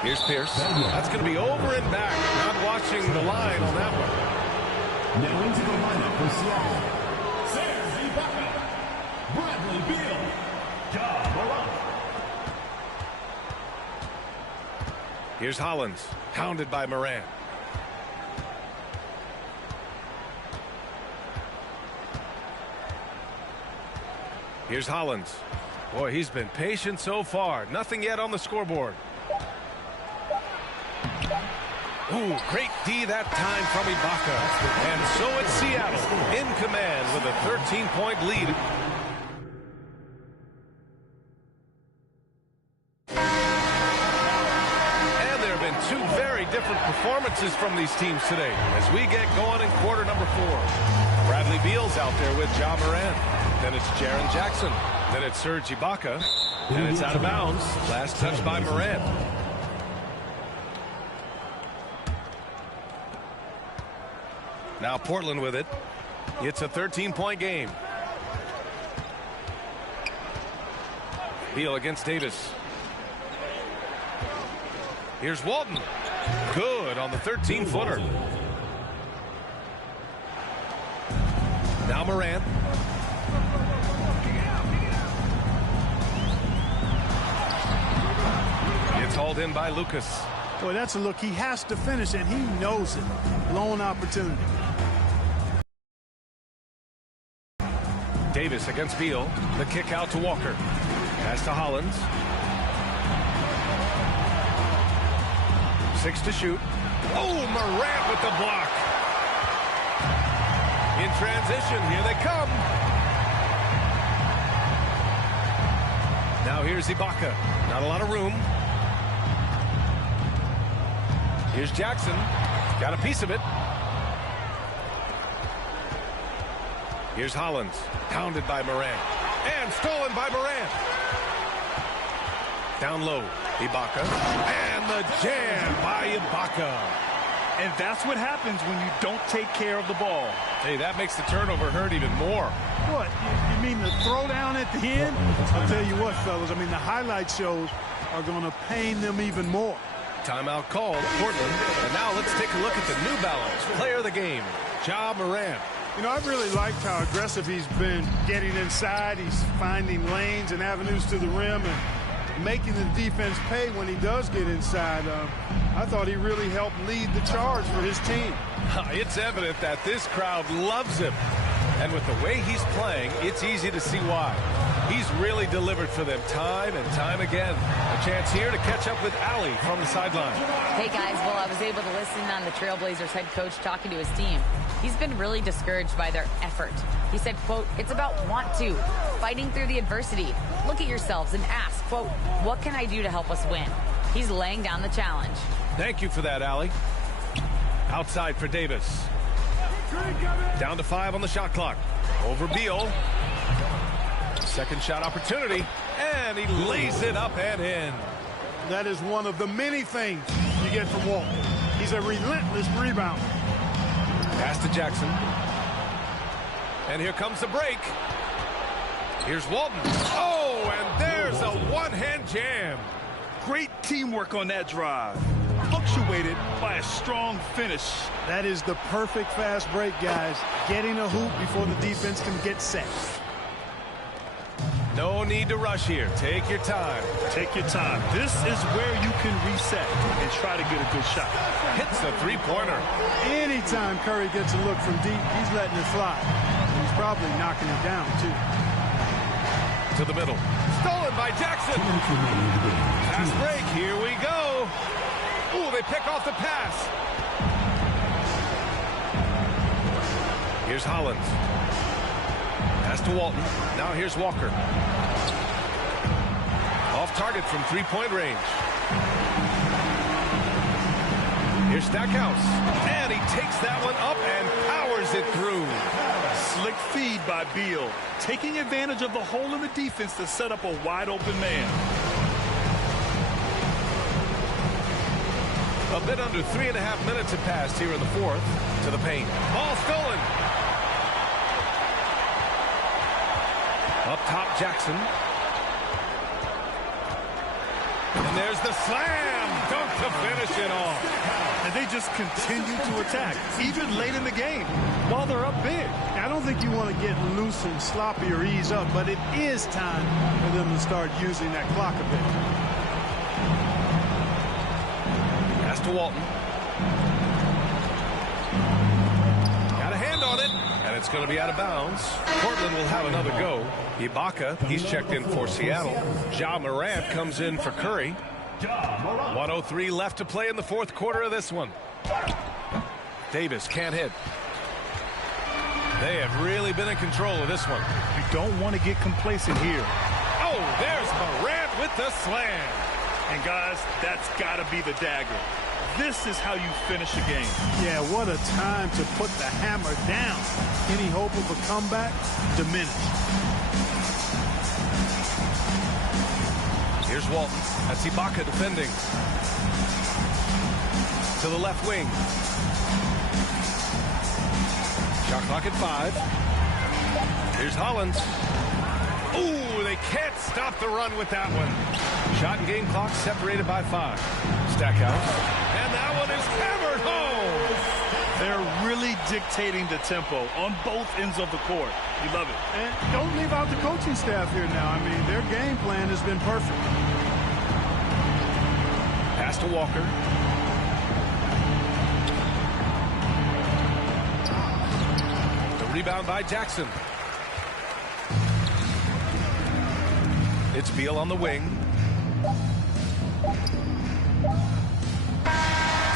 Here's Pierce. That's going to be over and back. Not watching the line on that one. Now into the lineup for Seattle. Serge Ibaka, Bradley Beal, Ja Morant. Here's Hollins. Hounded by Morant. Here's Hollins. Boy, he's been patient so far. Nothing yet on the scoreboard. Ooh, great D that time from Ibaka. And so it's Seattle in command with a 13-point lead. And there have been two very different performances from these teams today as we get going in quarter number 4. Bradley Beal's out there with Ja Morant. Then it's Jaren Jackson. Then it's Serge Ibaka. And it's out of bounds. Last touch by Morant. Now Portland with it. It's a 13-point game. Beal against Davis. Here's Walton. Good on the 13-footer. Now Morant. It's hauled in by Lucas. Boy, that's a look he has to finish, and he knows it. Blown opportunity. Davis against Beal. The kick out to Walker. Pass to Hollins. 6 to shoot. Oh, Morant with the block. In transition, here they come. Now here's Ibaka. Not a lot of room. Here's Jackson. Got a piece of it. Here's Hollins. Pounded by Morant. And stolen by Morant. Down low. Ibaka. And the jam by Ibaka. And that's what happens when you don't take care of the ball. Hey, that makes the turnover hurt even more. What? You mean the throwdown at the end? I'll tell you what, fellas. I mean, the highlight shows are going to pain them even more. Timeout called, Portland. And now let's take a look at the New Balance player of the game, Ja Morant. You know, I've really liked how aggressive he's been getting inside. He's finding lanes and avenues to the rim and making the defense pay when he does get inside. I thought he really helped lead the charge for his team. It's evident that this crowd loves him. And with the way he's playing, it's easy to see why. He's really delivered for them time and time again. A chance here to catch up with Allie from the sideline. Hey, guys. Well, I was able to listen on the Trailblazers head coach talking to his team. He's been really discouraged by their effort. He said, quote, it's about want to, fighting through the adversity. Look at yourselves and ask, quote, what can I do to help us win? He's laying down the challenge. Thank you for that, Allie. Outside for Davis. Down to 5 on the shot clock. Over Beal. Second shot opportunity. And he lays it up and in. That is one of the many things you get from Walton. He's a relentless rebounder. Pass to Jackson. And here comes the break. Here's Walton. Oh, and there's a one-hand jam. Great teamwork on that drive. Punctuated by a strong finish. That is the perfect fast break, guys. Getting a hoop before the defense can get set. No need to rush here. Take your time. Take your time. This is where you can reset and try to get a good shot. Hits the three-pointer. Anytime Curry gets a look from deep, he's letting it fly. He's probably knocking it down, too. To the middle. Stolen by Jackson. Fast break. Here we go. Ooh, they pick off the pass. Here's Hollins. Pass to Walton. Now here's Walker. Off target from three-point range. Here's Stackhouse. And he takes that one up and powers it through. Slick feed by Beal. Taking advantage of the hole in the defense to set up a wide-open man. A bit under 3.5 minutes have passed here in the fourth. To the paint. Ball stolen. Up top, Jackson. And there's the slam. Dunk to finish it off. And they just continue to attack, even late in the game, while they're up big. I don't think you want to get loose and sloppy or ease up, but it is time for them to start using that clock a bit. Pass to Walton. Got a hand on it, and it's going to be out of bounds. Portland will have another go. Ibaka, he's checked in for Seattle. Ja Morant comes in for Curry. 1:03 left to play in the fourth quarter of this one. Davis can't hit. They have really been in control of this one. You don't want to get complacent here. Oh, there's Morant with the slam. And guys, that's got to be the dagger. This is how you finish a game. Yeah, what a time to put the hammer down. Any hope of a comeback? Diminished. Here's Walton. That's Ibaka defending. To the left wing. Shot clock at 5. Here's Hollins. Ooh, they can't stop the run with that one. Shot and game clock separated by 5. Stackhouse. And that one is hammered home. They're really dictating the tempo on both ends of the court. You love it. And don't leave out the coaching staff here now. I mean, their game plan has been perfect. Pass to Walker. The rebound by Jackson. It's Beal on the wing.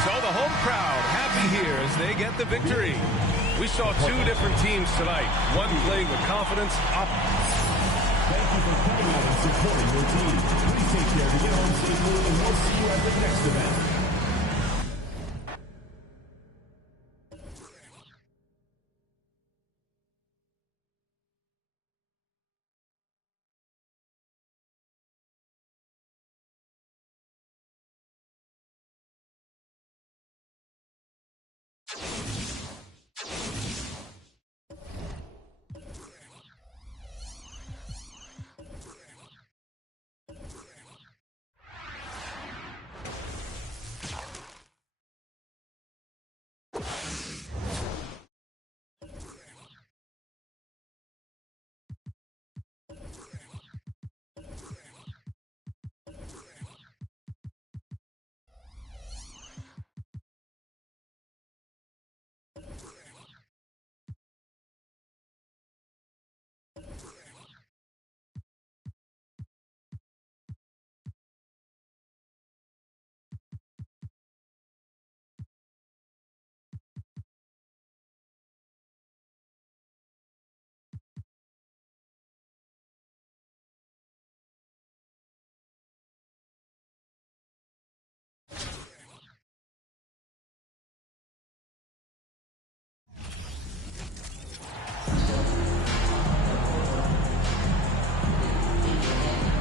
So the home crowd happy here as they get the victory. We saw two different teams tonight. One playing with confidence. Thank you for coming out and supporting your team. Please take care to get home safely, and we'll see you at the next event.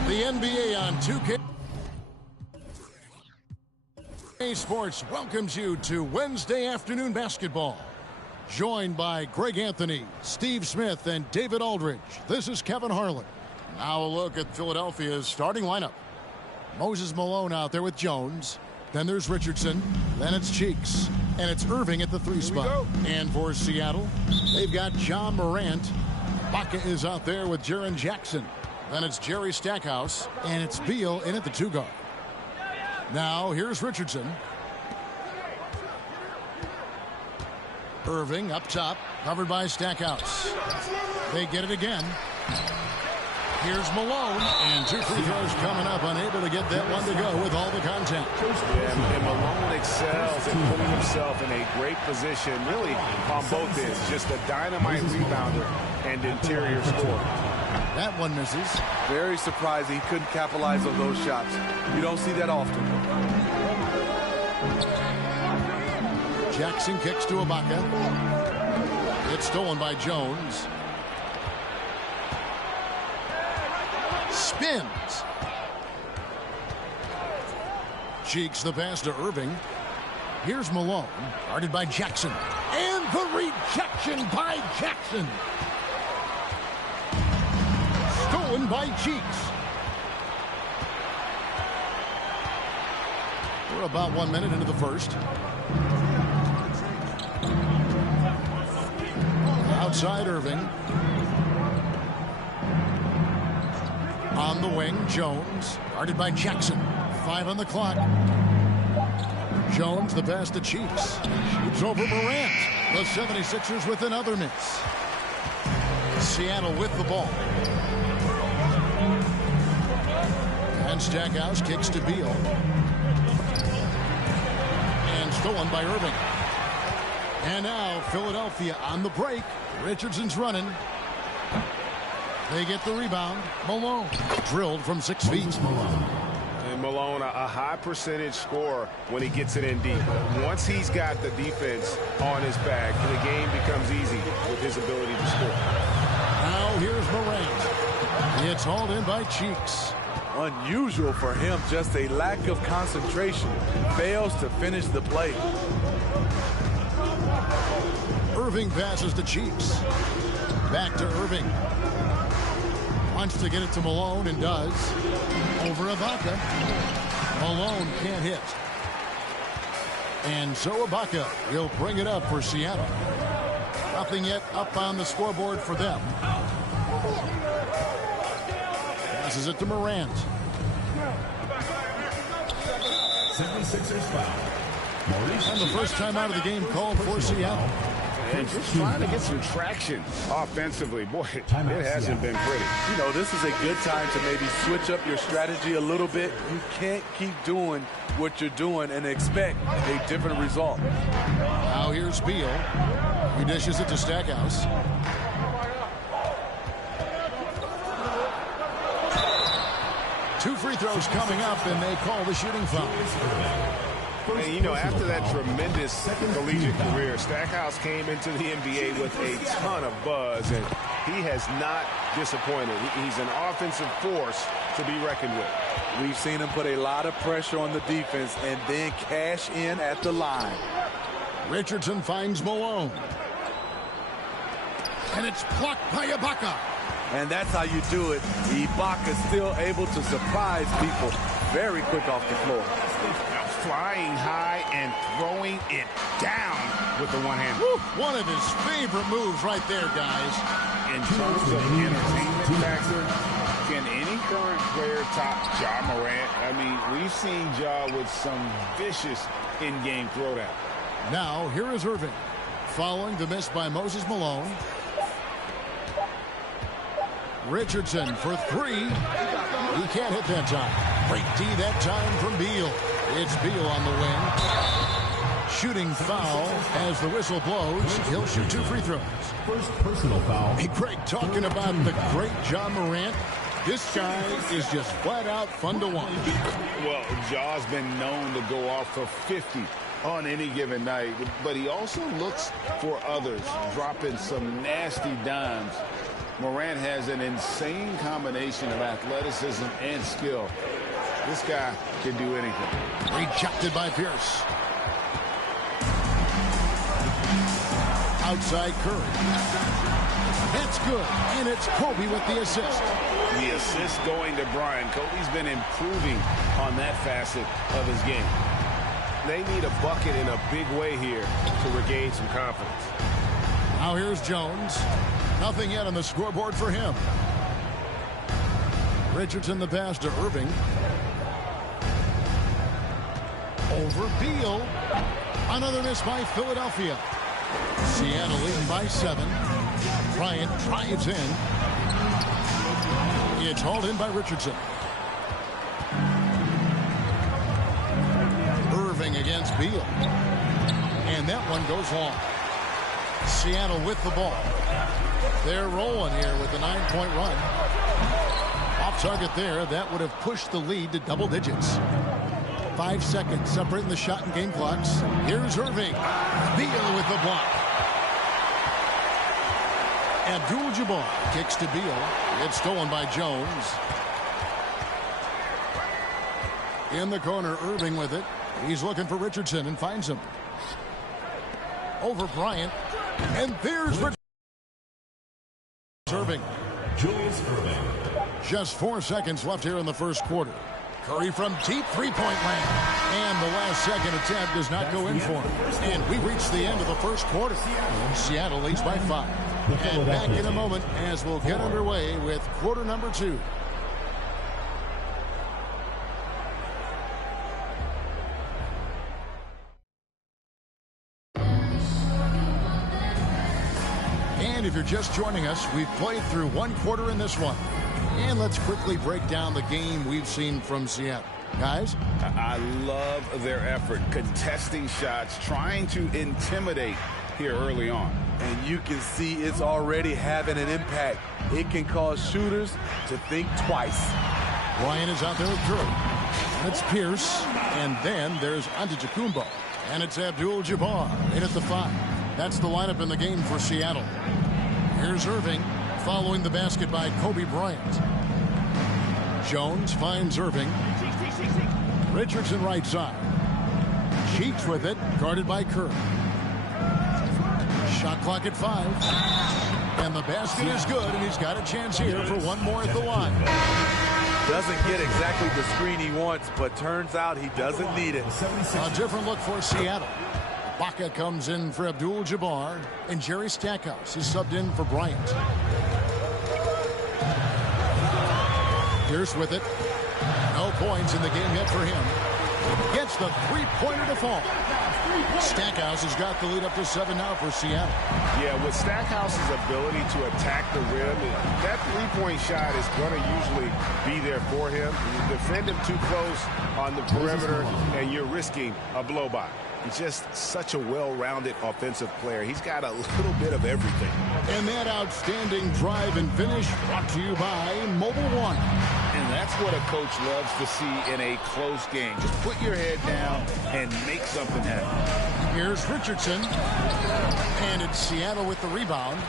The NBA on 2K Sports welcomes you to Wednesday afternoon basketball. Joined by Greg Anthony, Steve Smith, and David Aldridge. This is Kevin Harlan. Now a look at Philadelphia's starting lineup. Moses Malone out there with Jones. Then there's Richardson. Then it's Cheeks. And it's Irving at the 3 spot. And for Seattle, they've got Ja Morant. Baca is out there with Jaren Jackson. Then it's Jerry Stackhouse. And it's Beal in at the 2 guard. Now here's Richardson. Irving up top, covered by Stackhouse. They get it again. Here's Malone, and 2 free throws coming up, unable to get that one to go with all the contact. Yeah, and Malone excels in putting himself in a great position, really on both ends. Just a dynamite rebounder and interior scorer. That one misses. Very surprising he couldn't capitalize on those shots. You don't see that often. Jackson kicks to Ibaka. It's stolen by Jones. Spins. Cheeks the pass to Irving. Here's Malone, guarded by Jackson. And the rejection by Jackson. stolen by Cheeks. We're about 1 minute into the first. Outside Irving. On the wing, Jones. Guarded by Jackson. 5 on the clock. Jones, the pass to Cheeks. Shoots over Morant. The 76ers with another miss. Seattle with the ball. And Stackhouse kicks to Beal. And stolen by Irving. And now Philadelphia on the break. Richardson's running. They get the rebound. Malone drilled from 6 feet. And Malone, a high percentage scorer when he gets it in deep. Once he's got the defense on his back, the game becomes easy with his ability to score. Now here's Morant. It's hauled in by Cheeks. Unusual for him, just a lack of concentration. Fails to finish the play. Irving passes to Cheeks. Back to Irving. Wants to get it to Malone and does. Over Ibaka. Malone can't hit. And so Ibaka will bring it up for Seattle. Nothing yet up on the scoreboard for them. Passes it to Morant. 76ers foul. And the first time out of the game called for Seattle. And just trying to get some traction offensively. Boy, it hasn't been pretty. You know, this is a good time to maybe switch up your strategy a little bit. You can't keep doing what you're doing and expect a different result. Now here's Beal. He dishes it to Stackhouse. Two free throws coming up, and they call the shooting foul. And, you know, after that tremendous collegiate career, Stackhouse came into the NBA with a ton of buzz, and he has not disappointed. He's an offensive force to be reckoned with. We've seen him put a lot of pressure on the defense and then cash in at the line. Richardson finds Malone. And it's plucked by Ibaka. And that's how you do it. Ibaka still able to surprise people very quick off the floor. Flying high and throwing it down with the one hand. Woo, one of his favorite moves right there, guys. In terms of entertainment factor, can any current player top Ja Morant? I mean, we've seen Ja with some vicious in-game throwdown. Now, here is Irving. Following the miss by Moses Malone. Richardson for 3. He can't hit that time. Great D that time from Beal. It's Beal on the wing. Shooting foul as the whistle blows. He'll shoot 2 free throws. First personal foul. Hey, Craig, talking about the great Ja Morant. This guy is just flat out fun to watch. Well, Ja's been known to go off for 50 on any given night, but he also looks for others, dropping some nasty dimes. Morant has an insane combination of athleticism and skill. This guy can do anything. Rejected by Pierce. Outside Curry. That's good. And it's Kobe with the assist. The assist going to Bryant. Kobe's been improving on that facet of his game. They need a bucket in a big way here to regain some confidence. Now here's Jones. Nothing yet on the scoreboard for him. Richardson the pass to Irving. Over Beal. Another miss by Philadelphia. Seattle leading by 7. Bryant drives in. It's hauled in by Richardson. Irving against Beal. And that one goes long. Seattle with the ball. They're rolling here with the 9-point run. Off target there. That would have pushed the lead to double digits. 5 seconds separating the shot and game clocks. Here's Irving. Beal with the block. Abdul-Jabbar kicks to Beal. It's stolen by Jones. In the corner, Irving with it. He's looking for Richardson and finds him. Over Bryant. And there's Irving. Julius Irving. Just 4 seconds left here in the first quarter. Curry from deep three-point land. And the last second attempt does not go in for him. And we reach the end of the first quarter. Seattle leads by 5. And back in a moment as we'll get underway with quarter number 2. And if you're just joining us, we've played through 1 quarter in this one. And let's quickly break down the game we've seen from Seattle. Guys? I love their effort, contesting shots, trying to intimidate here early on. And you can see it's already having an impact. It can cause shooters to think twice. Ryan is out there with Curry. And it's Pierce. And then there's Antetokounmpo. And it's Abdul-Jabbar in at the 5. That's the lineup in the game for Seattle. Here's Irving following the basket by Kobe Bryant. Jones finds Irving. Richardson right side. Cheeks with it, guarded by Curry. Shot clock at 5. And the basket is good, and he's got a chance here for one more at the line. Doesn't get exactly the screen he wants, but turns out he doesn't need it. A different look for Seattle. Baca comes in for Abdul-Jabbar, and Jerry Stackhouse is subbed in for Bryant. Pierce with it. No points in the game yet for him. Gets the three-pointer to fall. Stackhouse has got the lead up to 7 now for Seattle. Yeah, with Stackhouse's ability to attack the rim, that three-point shot is going to usually be there for him. You defend him too close on the perimeter, and you're risking a blow-by. He's just such a well-rounded offensive player. He's got a little bit of everything. And that outstanding drive and finish brought to you by Mobile One. And that's what a coach loves to see in a close game. Just put your head down and make something happen. Here's Richardson. And it's Seattle with the rebound.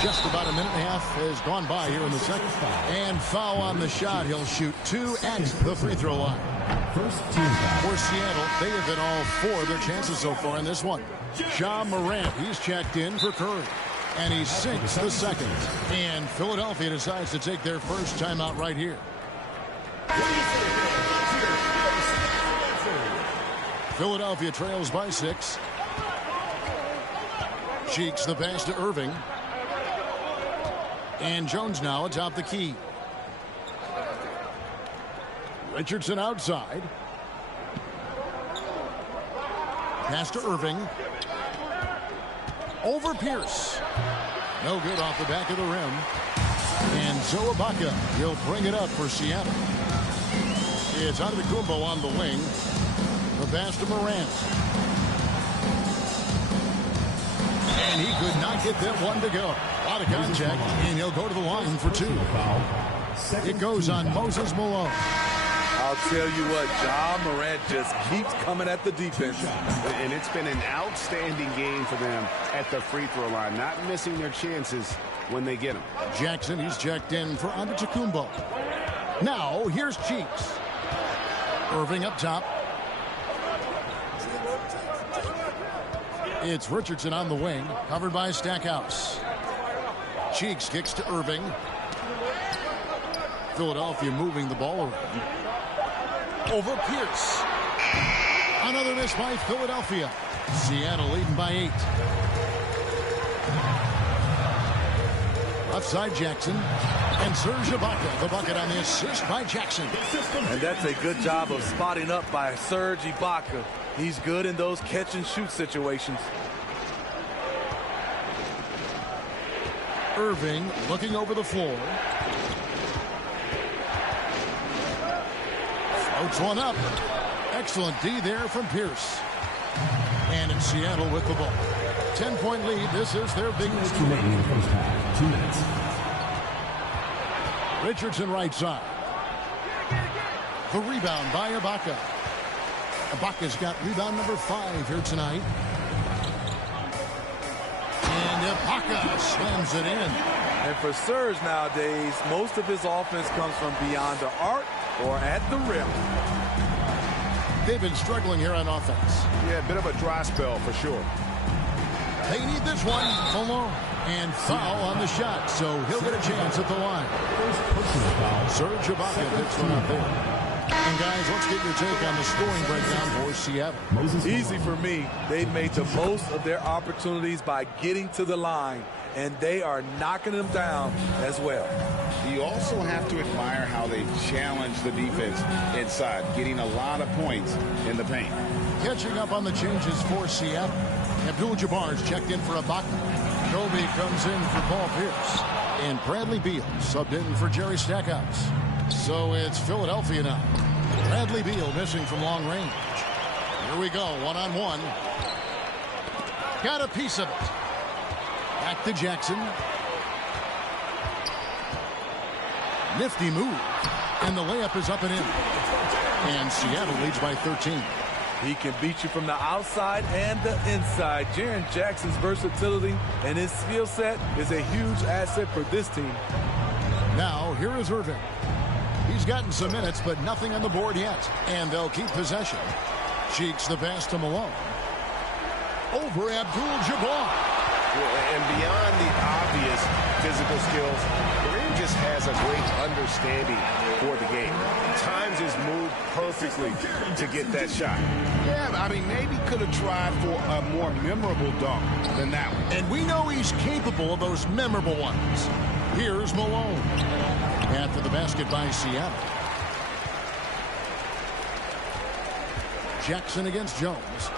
Just about a minute and a half has gone by here in the second. And foul on the shot. He'll shoot 2 at the free throw line. First team foul. For Seattle, they have been all 4 of their chances so far in this one. Ja Morant, he's checked in for Curry. And he sinks the second. And Philadelphia decides to take their first timeout right here. Philadelphia trails by 6. Cheeks the pass to Irving. And Jones now atop the key. Richardson outside. Pass to Irving. Over Pierce. No good off the back of the rim. And Zoabaka will bring it up for Seattle. It's Antetokounmpo on the wing. The pass to Morant. And he could not get that one to go. A lot of contact, and he'll go to the line for 2. It goes on Moses Malone. I'll tell you what, Ja Morant just keeps coming at the defense. And it's been an outstanding game for them at the free throw line, not missing their chances when they get them. Jackson, he's checked in for Antetokounmpo. Now, here's Cheeks. Irving up top. It's Richardson on the wing, covered by Stackhouse. Cheeks kicks to Irving. Philadelphia moving the ball around. Over Pierce. Another miss by Philadelphia. Seattle leading by 8. Left side Jackson. And Serge Ibaka, the bucket on the assist by Jackson. And that's a good job of spotting up by Serge Ibaka. He's good in those catch-and-shoot situations. Irving looking over the floor. Floats one up. Excellent D there from Pierce. And it's Seattle with the ball. 10-point lead. This is their biggest lead. 2 minutes. Richardson right side. The rebound by Ibaka. Ibaka's got rebound number 5 here tonight. And Ibaka slams it in. And for Serge nowadays, most of his offense comes from beyond the arc or at the rim. They've been struggling here on offense. Yeah, a bit of a dry spell for sure. They need this one. Malone. And foul on the shot, so he'll get a chance at the line. Serge Ibaka picks one up there. And guys, let's get your take on the scoring breakdown for Seattle. Easy for me. They made the most of their opportunities by getting to the line, and they are knocking them down as well. You also have to admire how they challenge the defense inside, getting a lot of points in the paint. Catching up on the changes for Seattle. Abdul-Jabbar's checked in for Ibaka. Kobe comes in for Paul Pierce. And Bradley Beal subbed in for Jerry Stackhouse. So it's Philadelphia now. Bradley Beal missing from long range. Here we go, one-on-one. Got a piece of it. Back to Jackson. Nifty move. And the layup is up and in. And Seattle leads by 13. He can beat you from the outside and the inside. Jaren Jackson's versatility and his skill set is a huge asset for this team. Now, here is Irving. He's gotten some minutes, but nothing on the board yet. And they'll keep possession. Cheeks the pass to Malone. Over Abdul-Jabbar. And beyond the obvious physical skills, Kareem just has a great understanding for the game. Times his move perfectly to get that shot. Yeah, I mean, maybe could have tried for a more memorable dunk than that one. And we know he's capable of those memorable ones. Here's Malone. After the basket by Seattle. Jackson against Jones.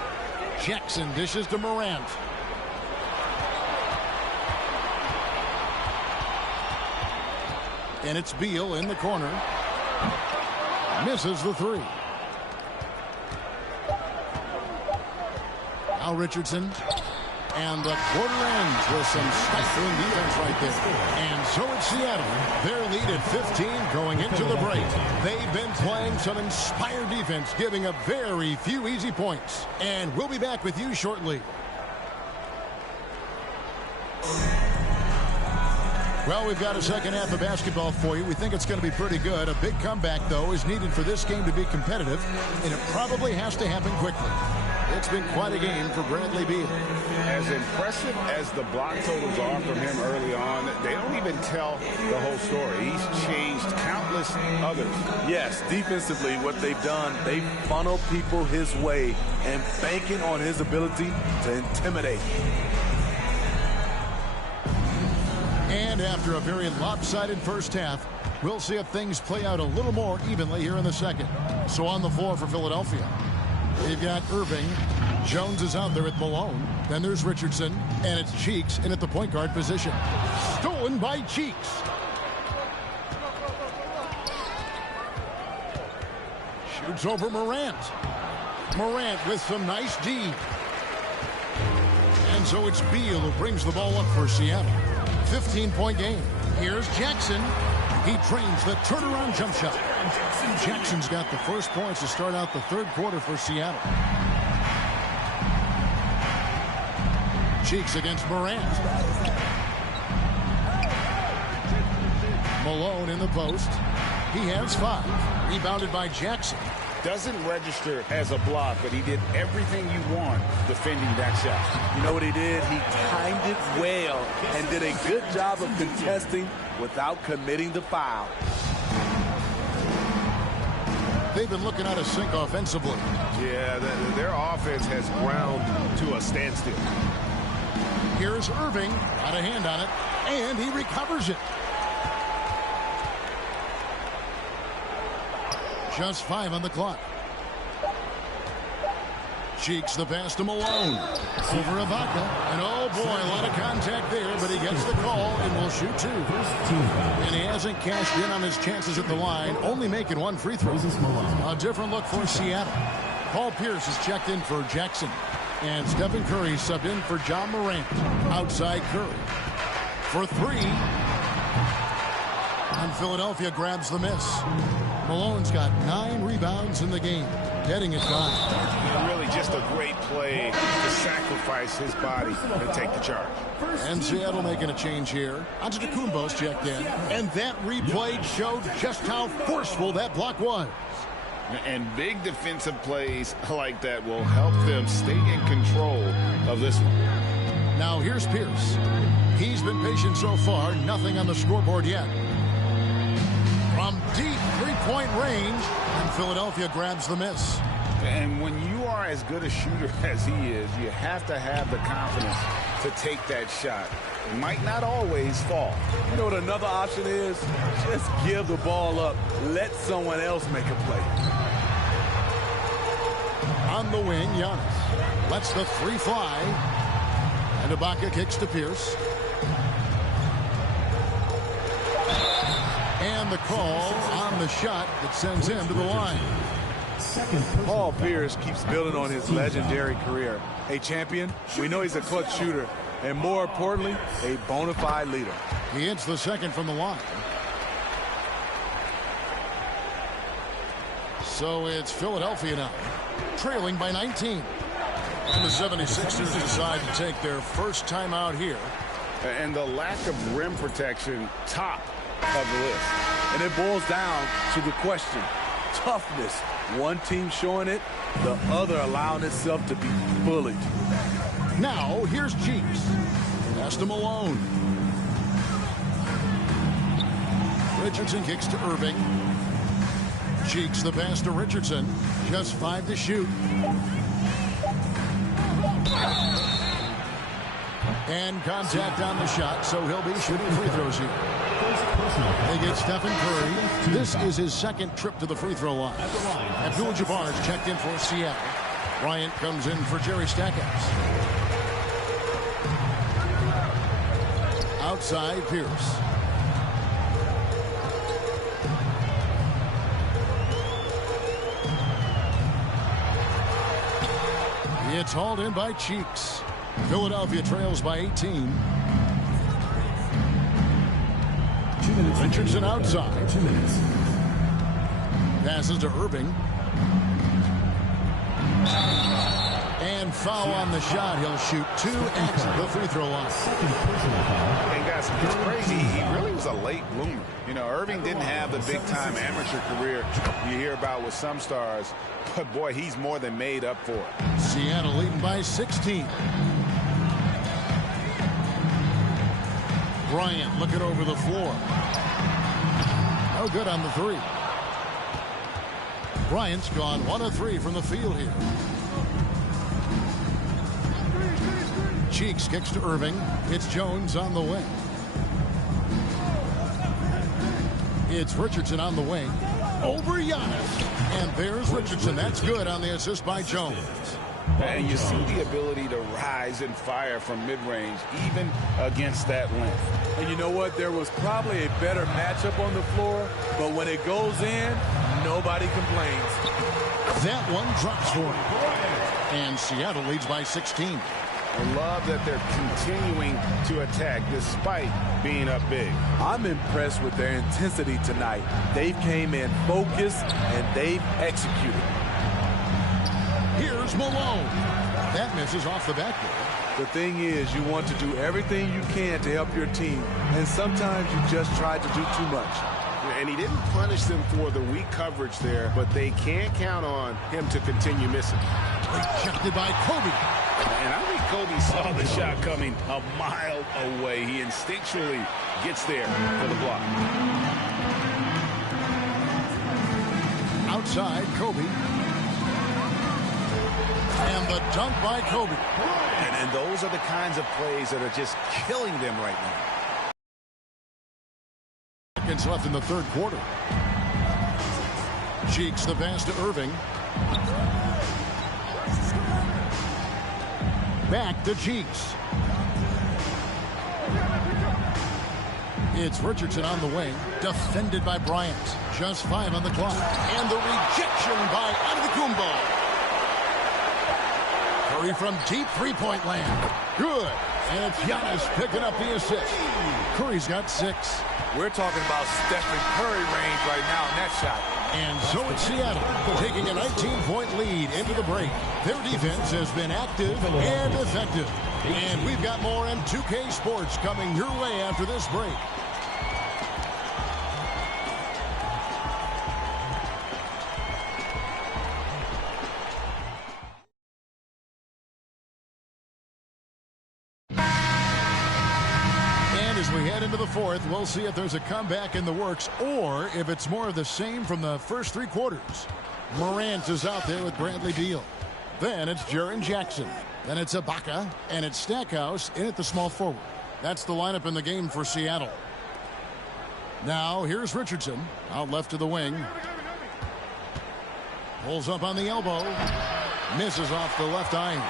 Jackson dishes to Morant. And it's Beal in the corner. Misses the three. Now Richardson. And the quarter ends with some stifling defense right there. And so it's Seattle. Their lead at 15 going into the break. They've been playing some inspired defense, giving up very few easy points. And we'll be back with you shortly. Well, we've got a second half of basketball for you. We think it's going to be pretty good. A big comeback, though, is needed for this game to be competitive, and it probably has to happen quickly. It's been quite a game for Bradley Beal. As impressive as the block totals are from him early on, they don't even tell the whole story. He's changed countless others. Yes, defensively, what they've done, they funnel people his way and banking on his ability to intimidate. And after a very lopsided first half, we'll see if things play out a little more evenly here in the second. So on the floor for Philadelphia, they've got Irving. Jones is out there at Malone. Then there's Richardson, and it's Cheeks in at the point guard position. Stolen by Cheeks. Shoots over Morant. Morant with some nice D. And so it's Beal who brings the ball up for Seattle. 15-point game. Here's Jackson. He trains the turnaround jump shot. Jackson's got the first points to start out the third quarter for Seattle. Cheeks against Morant. Malone in the post. He has 5. Rebounded by Jackson. Doesn't register as a block, but he did everything you want defending that shot. You know what he did? He timed it well and did a good job of contesting without committing the foul. They've been looking out of sync offensively. Yeah, their offense has ground to a standstill. Here's Irving. Got a hand on it, and he recovers it. Just 5 on the clock. Cheeks the pass to Malone. Over Ibaka. And oh boy, a lot of contact there, but he gets the call and will shoot 2. And he hasn't cashed in on his chances at the line, only making 1 free throw. A different look for Seattle. Paul Pierce is checked in for Jackson. And Stephen Curry subbed in for John Morant. Outside Curry. For 3. And Philadelphia grabs the miss. Malone's got 9 rebounds in the game, getting it done. And really just a great play to sacrifice his body and take the charge. And Seattle making a change here. Antetokounmpo's checked in. And that replay showed just how forceful that block was. And big defensive plays like that will help them stay in control of this one. Now here's Pierce. He's been patient so far. Nothing on the scoreboard yet. From deep three-point range, and Philadelphia grabs the miss. And when you are as good a shooter as he is, you have to have the confidence to take that shot. It might not always fall. You know what another option is? Just give the ball up. Let someone else make a play. On the wing, Giannis lets the three fly. And Ibaka kicks to Pierce. And the call on the shot that sends him to the line. Paul Pierce keeps building on his legendary career. A champion, we know he's a clutch shooter, and more importantly, a bona fide leader. He hits the second from the line. So it's Philadelphia now, trailing by 19. And the 76ers decide to take their first timeout here. And the lack of rim protection, top of the list. And it boils down to the question, toughness. One team showing it, the other allowing itself to be bullied. Now, here's Cheeks. Pass to Malone. Richardson kicks to Irving. Cheeks the pass to Richardson. Just 5 to shoot. And contact on the shot, so he'll be shooting free throws here. They get Stephen Curry. This is his second trip to the free throw line. Abdul-Jabbar's checked in for Seattle. Bryant comes in for Jerry Stackhouse. Outside, Pierce. It's hauled in by Cheeks. Philadelphia trails by 18. Richardson outside. 2 minutes. Passes to Irving. And foul on the shot. He'll shoot 2 at the free throw line. And guys, it's crazy. He really was a late bloomer. You know, Irving didn't have the big-time amateur career you hear about with some stars. But, boy, he's more than made up for it. Seattle leading by 16. Bryant looking over the floor. No good on the three. Bryant's gone 1 of 3 from the field here. Cheeks kicks to Irving. It's Jones on the wing. It's Richardson on the wing. Over Giannis. And there's Richardson. That's good on the assist by Jones. And you see the ability to rise and fire from mid-range, even against that length. And you know what? There was probably a better matchup on the floor, but when it goes in, nobody complains. That one drops for him. And Seattle leads by 16. I love that they're continuing to attack despite being up big. I'm impressed with their intensity tonight. They've came in focused and they've executed. Here's Malone. That misses off the backboard. The thing is, you want to do everything you can to help your team, and sometimes you just try to do too much. And he didn't punish them for the weak coverage there, but they can't count on him to continue missing. Rejected by Kobe. And I think Kobe saw the shot coming a mile away. He instinctually gets there for the block. Outside, Kobe. And the dunk by Kobe. And those are the kinds of plays that are just killing them right now. Seconds left in the third quarter. Cheeks the pass to Irving. Back to Cheeks. It's Richardson on the wing. Defended by Bryant. Just 5 on the clock. And the rejection by Antetokounmpo. Curry from deep three-point land. Good. And it's Giannis picking up the assist. Curry's got 6. We're talking about Stephen Curry range right now in that shot. And so it's Seattle taking a 19-point lead into the break. Their defense has been active and effective. And we've got more M2K Sports coming your way after this break. into the fourth. We'll see if there's a comeback in the works or if it's more of the same from the first 3 quarters. Morant is out there with Bradley Beal. Then it's Jaren Jackson. Then it's Ibaka, and it's Stackhouse in at the small forward. That's the lineup in the game for Seattle. Now here's Richardson out left to the wing. Pulls up on the elbow. Misses off the left iron.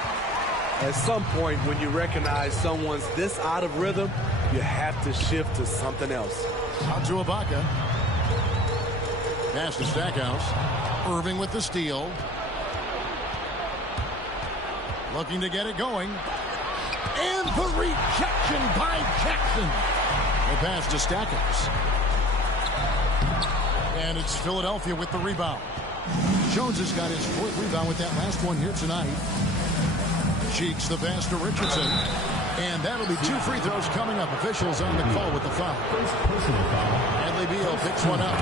At some point, when you recognize someone's this out of rhythm, you have to shift to something else. Out to Ibaka. Pass to Stackhouse. Irving with the steal. Looking to get it going. And the rejection by Jackson. The pass to Stackhouse. And it's Philadelphia with the rebound. Jones has got his 4th rebound with that last one here tonight. Cheeks the pass to Richardson. And that'll be 2 free throws coming up. Officials on the call with the foul. Bradley Beal picks one up.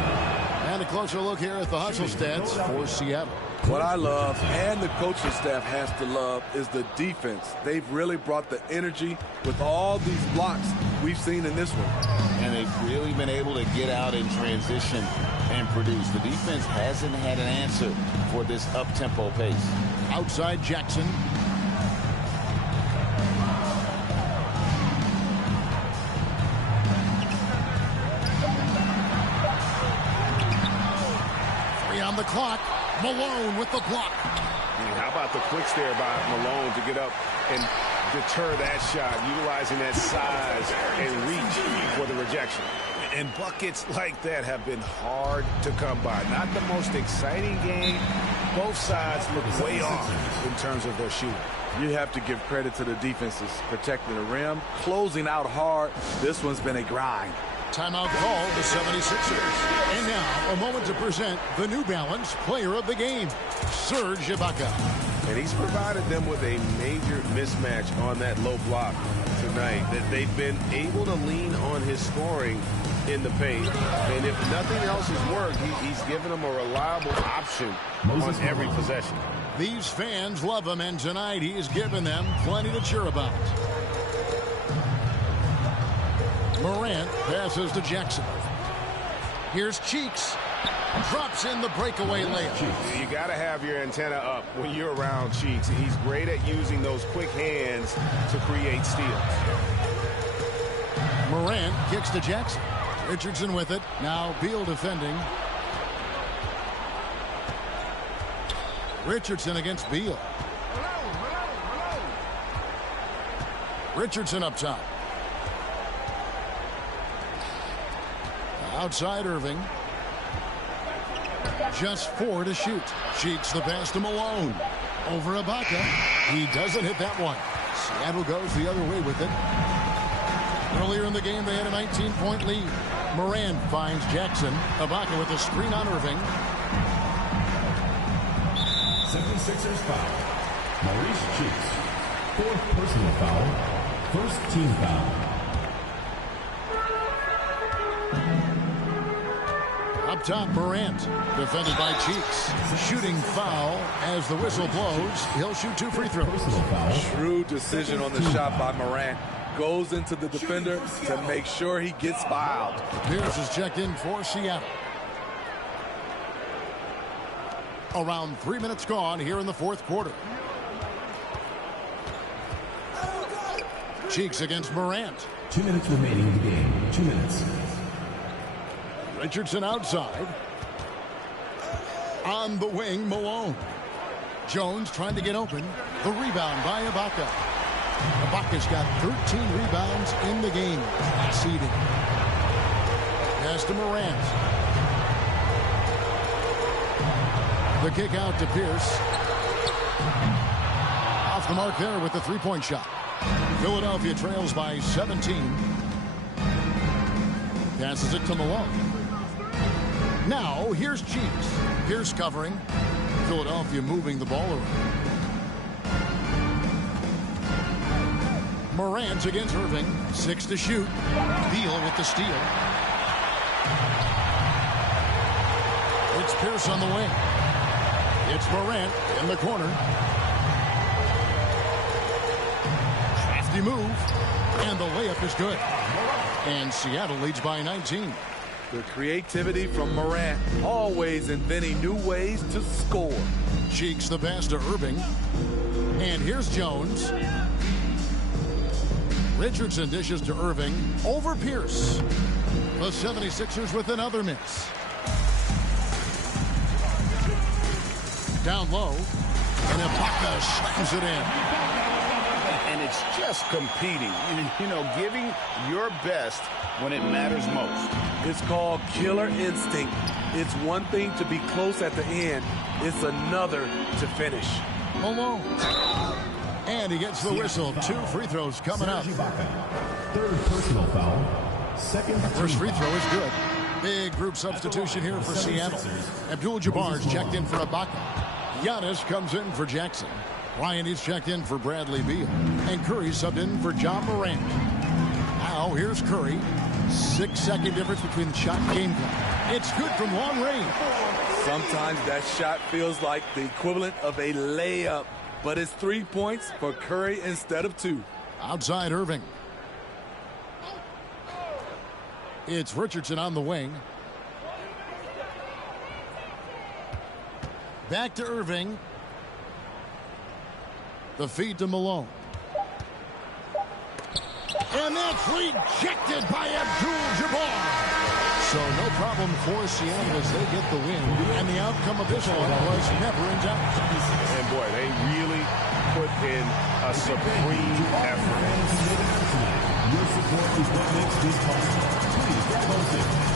And a closer look here at the hustle stats for Seattle. What I love, and the coaching staff has to love, is the defense. They've really brought the energy with all these blocks we've seen in this one. And they've really been able to get out in transition and produce. The defense hasn't had an answer for this up-tempo pace. Outside Jackson. On the clock, Malone with the block. How about the quick stare by Malone to get up and deter that shot, utilizing that size and reach for the rejection. And buckets like that have been hard to come by. Not the most exciting game. Both sides look way off in terms of their shooting. You have to give credit to the defenses, protecting the rim, closing out hard. This one's been a grind. Timeout call, the 76ers. And now, a moment to present the New Balance Player of the Game, Serge Ibaka. And he's provided them with a major mismatch on that low block tonight. That they've been able to lean on his scoring in the paint. And if nothing else has worked, he's given them a reliable option on every possession. These fans love him, and tonight he's given them plenty to cheer about. Morant passes to Jackson. Here's Cheeks. Drops in the breakaway layup. You got to have your antenna up when you're around Cheeks. He's great at using those quick hands to create steals. Morant kicks to Jackson. Richardson with it. Now Beal defending. Richardson against Beal. Richardson up top. Outside Irving. Just 4 to shoot. Cheeks the pass to Malone. Over Ibaka. He doesn't hit that one. Seattle goes the other way with it. Earlier in the game, they had a 19-point lead. Morant finds Jackson. Ibaka with a screen on Irving. 76ers foul. Maurice Cheeks. 4th personal foul. 1st team foul. Up top, Morant, defended by Cheeks. Shooting foul as the whistle blows. He'll shoot 2 free throws. Shrewd decision on the shot by Morant. Goes into the defender to make sure he gets fouled. Pierce is checked in for Seattle. Around 3 minutes gone here in the 4th quarter. Cheeks against Morant. 2 minutes remaining in the game. 2 minutes. Richardson outside. On the wing, Malone. Jones trying to get open. The rebound by Ibaka. Ibaka's got 13 rebounds in the game. Seeding. Pass to Morant. The kick out to Pierce. Off the mark there with the three-point shot. Philadelphia trails by 17. Passes it to Malone. Now, here's Cheeks. Pierce covering. Philadelphia moving the ball around. Morant against Irving. 6 to shoot. Beal with the steal. It's Pierce on the wing. It's Morant in the corner. Crafty move. And the layup is good. And Seattle leads by 19. The creativity from Morant, always inventing new ways to score. Cheeks the pass to Irving. And here's Jones. Richardson dishes to Irving. Over Pierce. The 76ers with another miss. Down low. And Ibaka slams it in. And it's just competing. You know, giving your best when it matters most. It's called killer instinct. It's one thing to be close at the end. It's another to finish. Malone. And he gets the whistle. 2 free throws coming up. Third personal foul. Second. First free throw is good. Big group substitution here for Seattle. Abdul-Jabbar's checked in for Ibaka. Giannis comes in for Jackson. Ryan is checked in for Bradley Beal. And Curry subbed in for John Morant. Now here's Curry. 6-second difference between the shot and game clock. It's good from long range. Sometimes that shot feels like the equivalent of a layup, but it's 3 points for Curry instead of 2. Outside Irving. It's Richardson on the wing. Back to Irving. The feed to Malone. And that's rejected by Abdul-Jabbar. So no problem for Seattle as they get the win. And the outcome of this one was never in doubt. And boy, they really put in a supreme effort. Your support is what makes this possible. Please grab on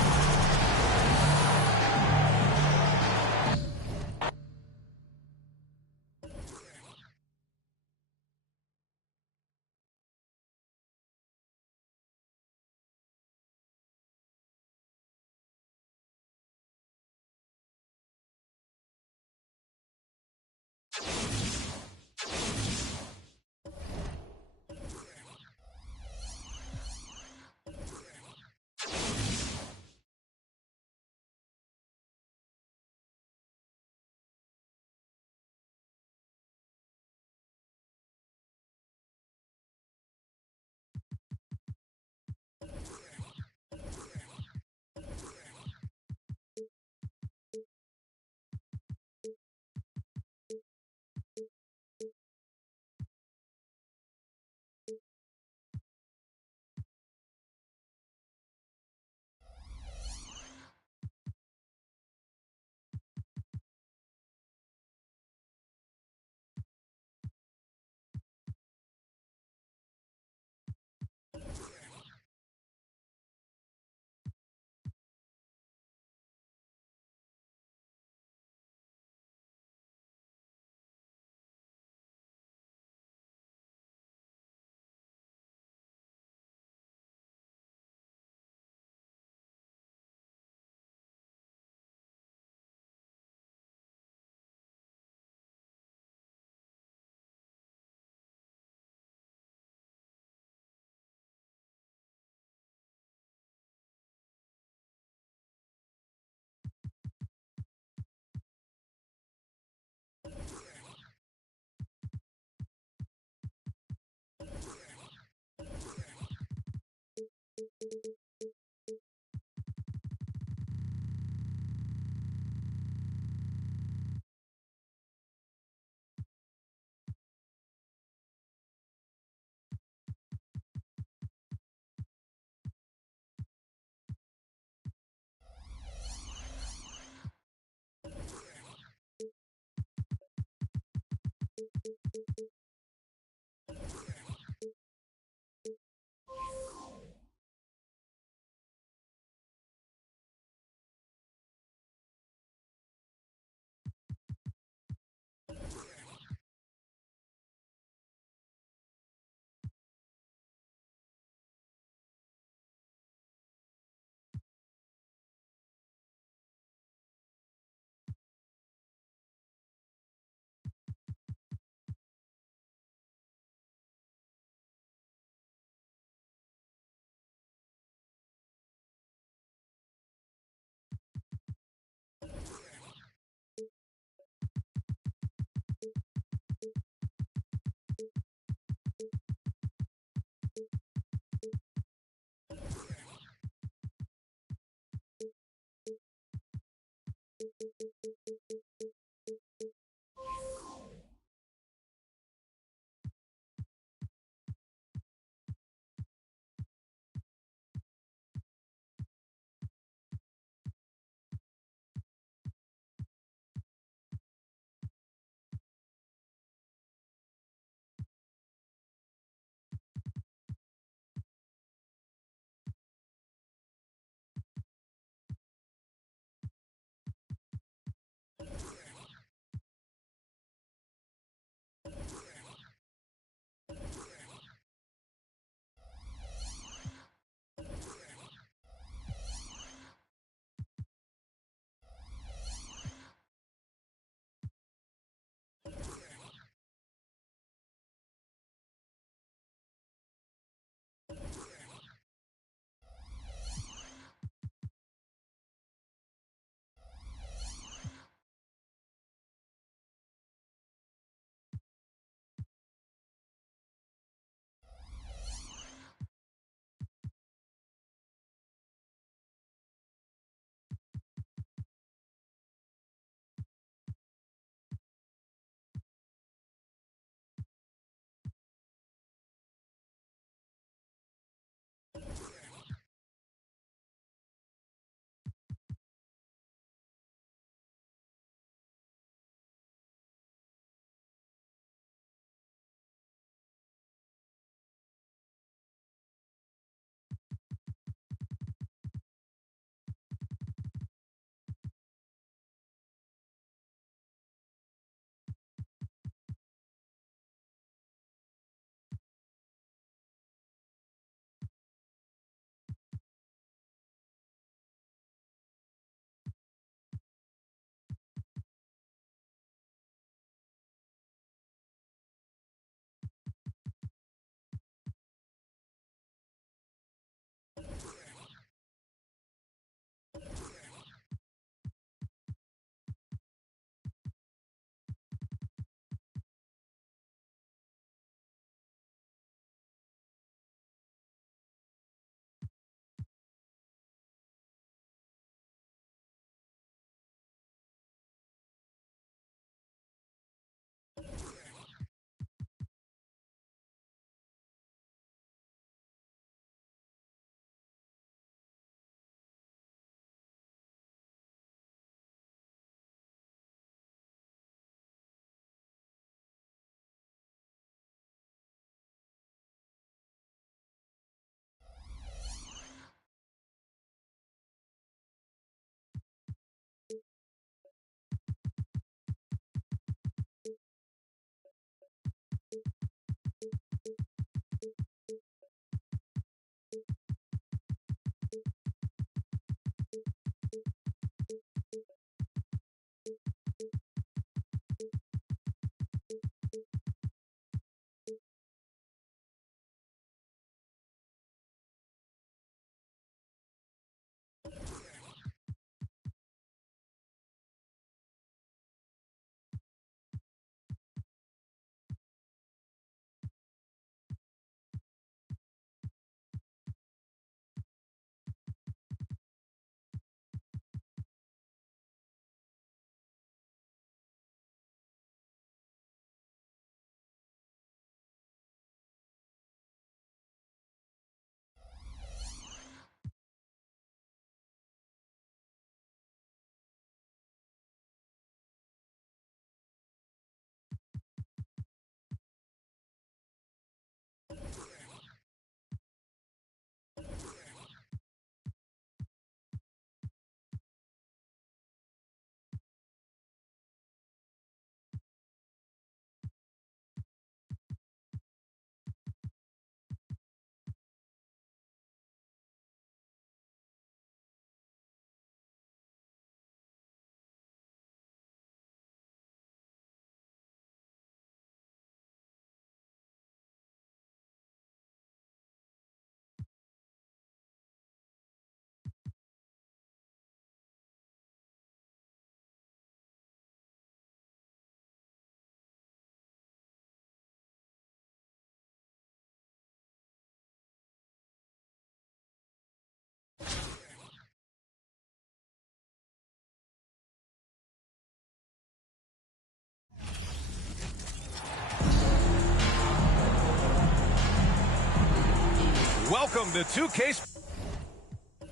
Welcome to 2K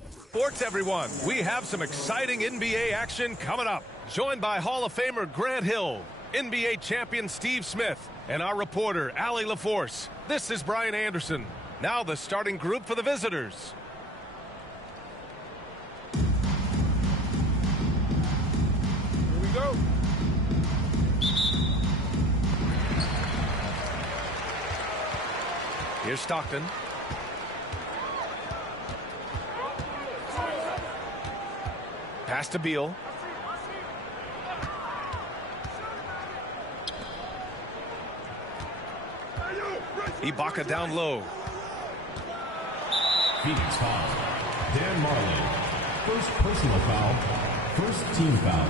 Sports, everyone. We have some exciting NBA action coming up. Joined by Hall of Famer Grant Hill, NBA champion Steve Smith, and our reporter, Allie LaForce. This is Brian Anderson. Now the starting group for the visitors. Here we go. Here's Stockton. Pass to Beal. Ibaka down low. Phoenix foul. Dan Marley. First personal foul. First team foul.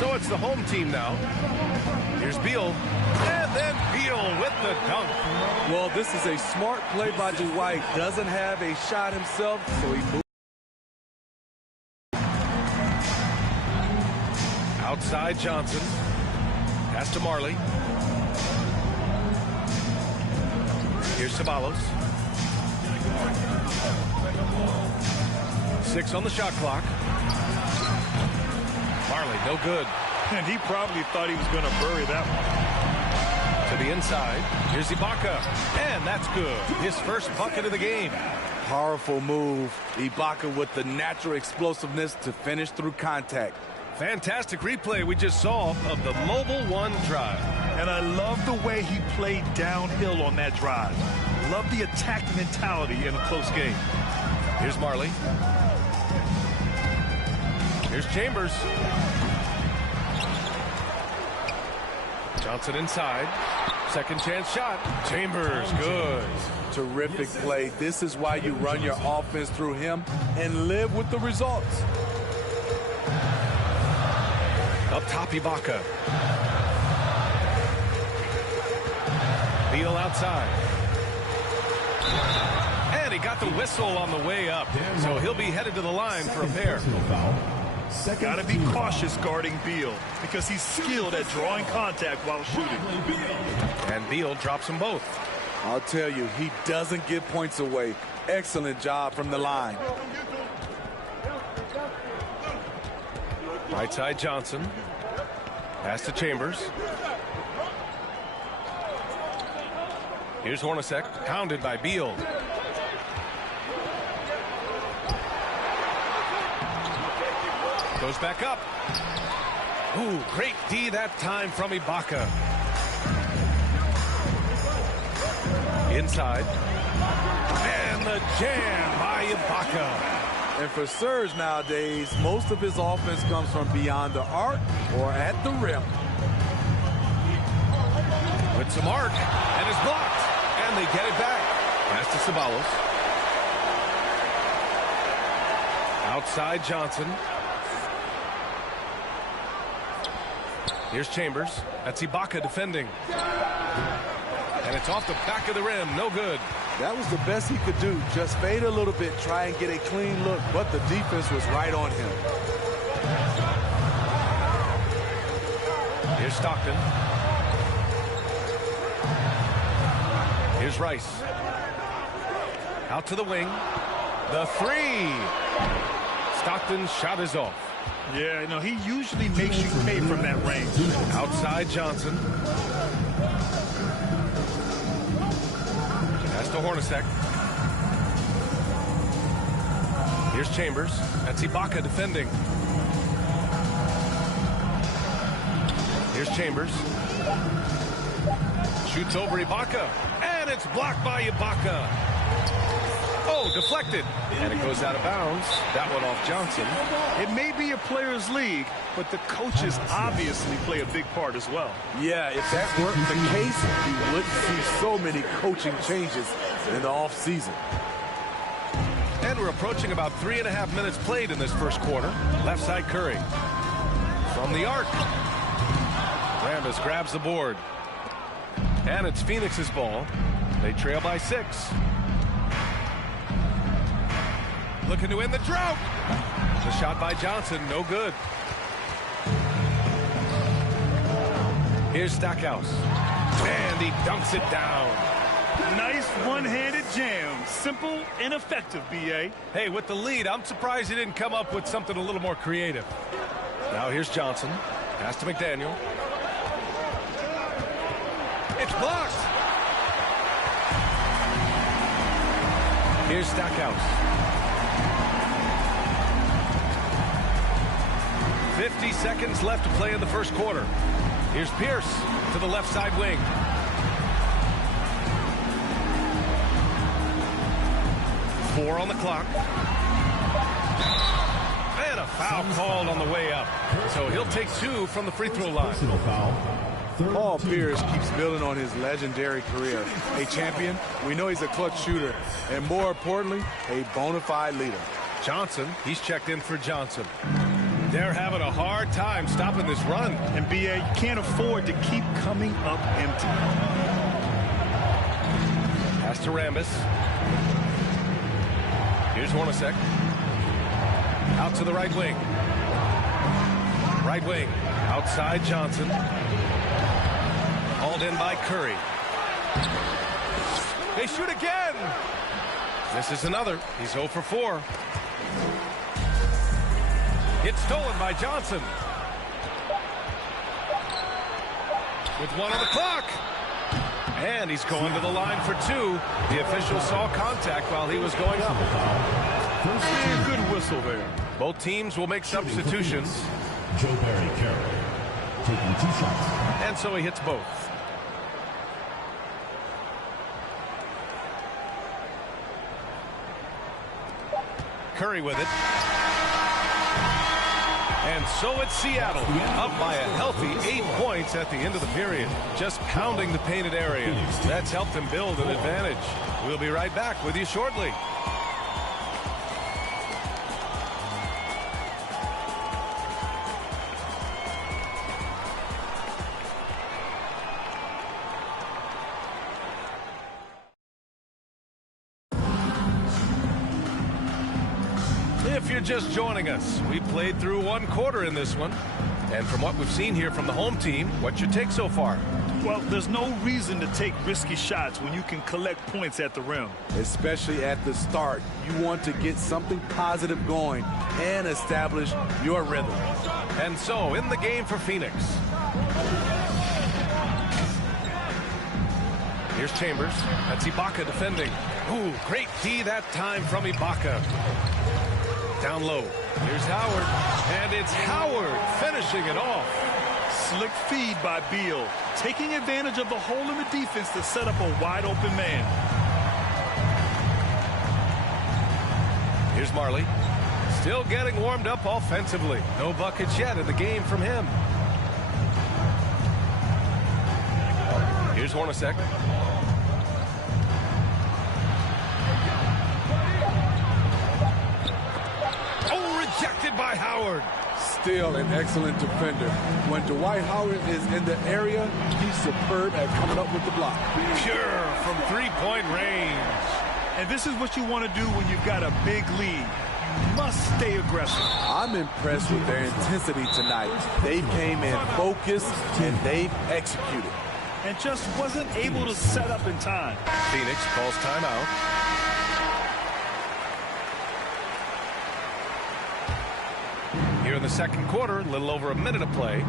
So it's the home team now. Here's Beal. And then Beal with the dunk. Well, this is a smart play by Dwight. Doesn't have a shot himself, so he moves. Outside Johnson. Pass to Marley. Here's Ceballos. 6 on the shot clock. Marley, no good. And he probably thought he was going to bury that one. To the inside. Here's Ibaka. And that's good. His first bucket of the game. Powerful move. Ibaka with the natural explosiveness to finish through contact. Fantastic replay we just saw of the Mobile One drive. And I love the way he played downhill on that drive. Love the attack mentality in a close game. Here's Marley. Here's Chambers. Johnson inside. Second chance shot. Chambers, good. Terrific play. This is why you run your offense through him and live with the results. Up top, Ibaka. Beal outside. And he got the whistle on the way up. So he'll be headed to the line for a pair. Got to be cautious guarding Beal because he's skilled at drawing contact while shooting. And Beal drops them both. I'll tell you, he doesn't give points away. Excellent job from the line. Right side Johnson. Pass to Chambers. Here's Hornacek, pounded by Beal. Goes back up. Ooh, great D that time from Ibaka. Inside. And the jam by Ibaka. And for Serge nowadays, most of his offense comes from beyond the arc or at the rim. With some arc, and is blocked. And they get it back. Pass to Ceballos. Outside Johnson. Here's Chambers. That's Ibaka defending. And it's off the back of the rim. No good. That was the best he could do. Just fade a little bit, try and get a clean look, but the defense was right on him. Here's Stockton. Here's Rice. Out to the wing. The three. Stockton's shot is off. Yeah, you know, he usually makes you pay from that range. Outside Johnson. Pass to Hornacek. Here's Chambers. That's Ibaka defending. Here's Chambers. Shoots over Ibaka. And it's blocked by Ibaka. Oh, deflected. And it goes out of bounds. That one off Johnson. It may be a player's league, but the coaches obviously play a big part as well. Yeah, if that weren't the case, you wouldn't see so many coaching changes in the offseason. And we're approaching about 3.5 minutes played in this first quarter. Left side Curry. From the arc. Rambis grabs the board. And it's Phoenix's ball. They trail by 6. Looking to end the drought. The shot by Johnson, no good. Here's Stackhouse. And he dunks it down. Nice one-handed jam. Simple and effective, B.A. Hey, with the lead, I'm surprised he didn't come up with something a little more creative. Now here's Johnson. Pass to McDaniel. It's blocked. Here's Stackhouse. 50 seconds left to play in the first quarter. Here's Pierce to the left side wing. Four on the clock. And a foul called on the way up. So he'll take two from the free throw line. Paul Pierce keeps building on his legendary career. A champion, we know he's a clutch shooter, and more importantly, a bona fide leader. Johnson, he's checked in for Johnson. They're having a hard time stopping this run. And B.A. can't afford to keep coming up empty. Pass to Rambis. Here's Hornacek. Out to the right wing. Right wing. Outside Johnson. Hauled in by Curry. They shoot again. This is another. He's 0 for 4. It's stolen by Johnson. With 1 on the clock. And he's going to the line for 2. The official saw contact while he was going up. A good whistle there. Both teams will make substitutions. Joe Barry Carroll taking 2 shots. And so he hits both. Curry with it. And so it's Seattle, up by a healthy 8 points at the end of the period. Just pounding the painted area. That's helped them build an advantage. We'll be right back with you shortly. If you're just joining us, we played through 1 quarter in this one. And from what we've seen here from the home team, what's your take so far? Well, there's no reason to take risky shots when you can collect points at the rim. Especially at the start. You want to get something positive going and establish your rhythm. And so, in the game for Phoenix. Here's Chambers. That's Ibaka defending. Ooh, great D that time from Ibaka. Down low. Here's Howard. And it's Howard finishing it off. Slick feed by Beal. Taking advantage of the hole in the defense to set up a wide open man. Here's Marley. Still getting warmed up offensively. No buckets yet in the game from him. Here's Hornacek. Rejected by Howard. Still an excellent defender. When Dwight Howard is in the area, he's superb at coming up with the block. Pure from 3-point range. And this is what you want to do when you've got a big lead. You must stay aggressive. I'm impressed with their intensity tonight. They came in focused and they've executed. And just wasn't able to set up in time. Phoenix calls timeout. Here in the second quarter, a little over a minute of play.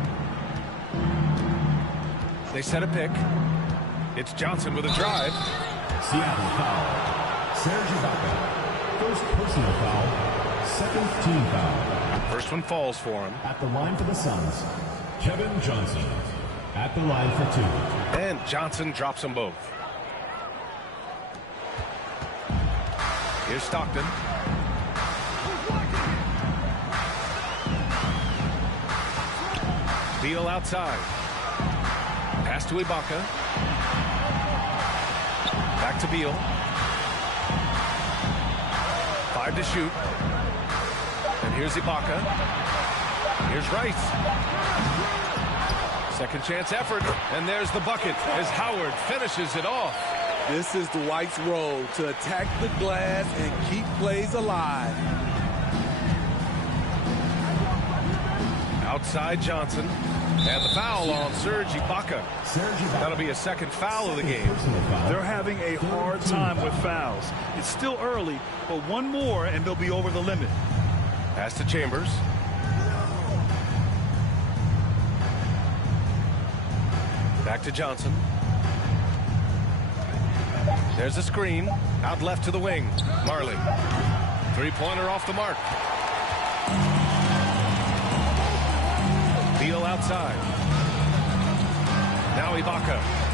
They set a pick. It's Johnson with a drive. Seattle foul. Serge Ibaka. First personal foul. Second team foul. First one falls for him. At the line for the Suns, Kevin Johnson. At the line for 2. And Johnson drops them both. Here's Stockton. Beal outside. Pass to Ibaka. Back to Beal. 5 to shoot. And here's Ibaka. Here's Rice. Second chance effort. And there's the bucket as Howard finishes it off. This is Dwight's role, to attack the glass and keep plays alive. Outside Johnson. And the foul on Serge Ibaka. That'll be a second foul of the game. They're having a hard time with fouls. It's still early, but one more and they'll be over the limit. Pass to Chambers. Back to Johnson. There's a screen. Out left to the wing. Marley. Three-pointer off the mark. Beal outside. Now Ibaka.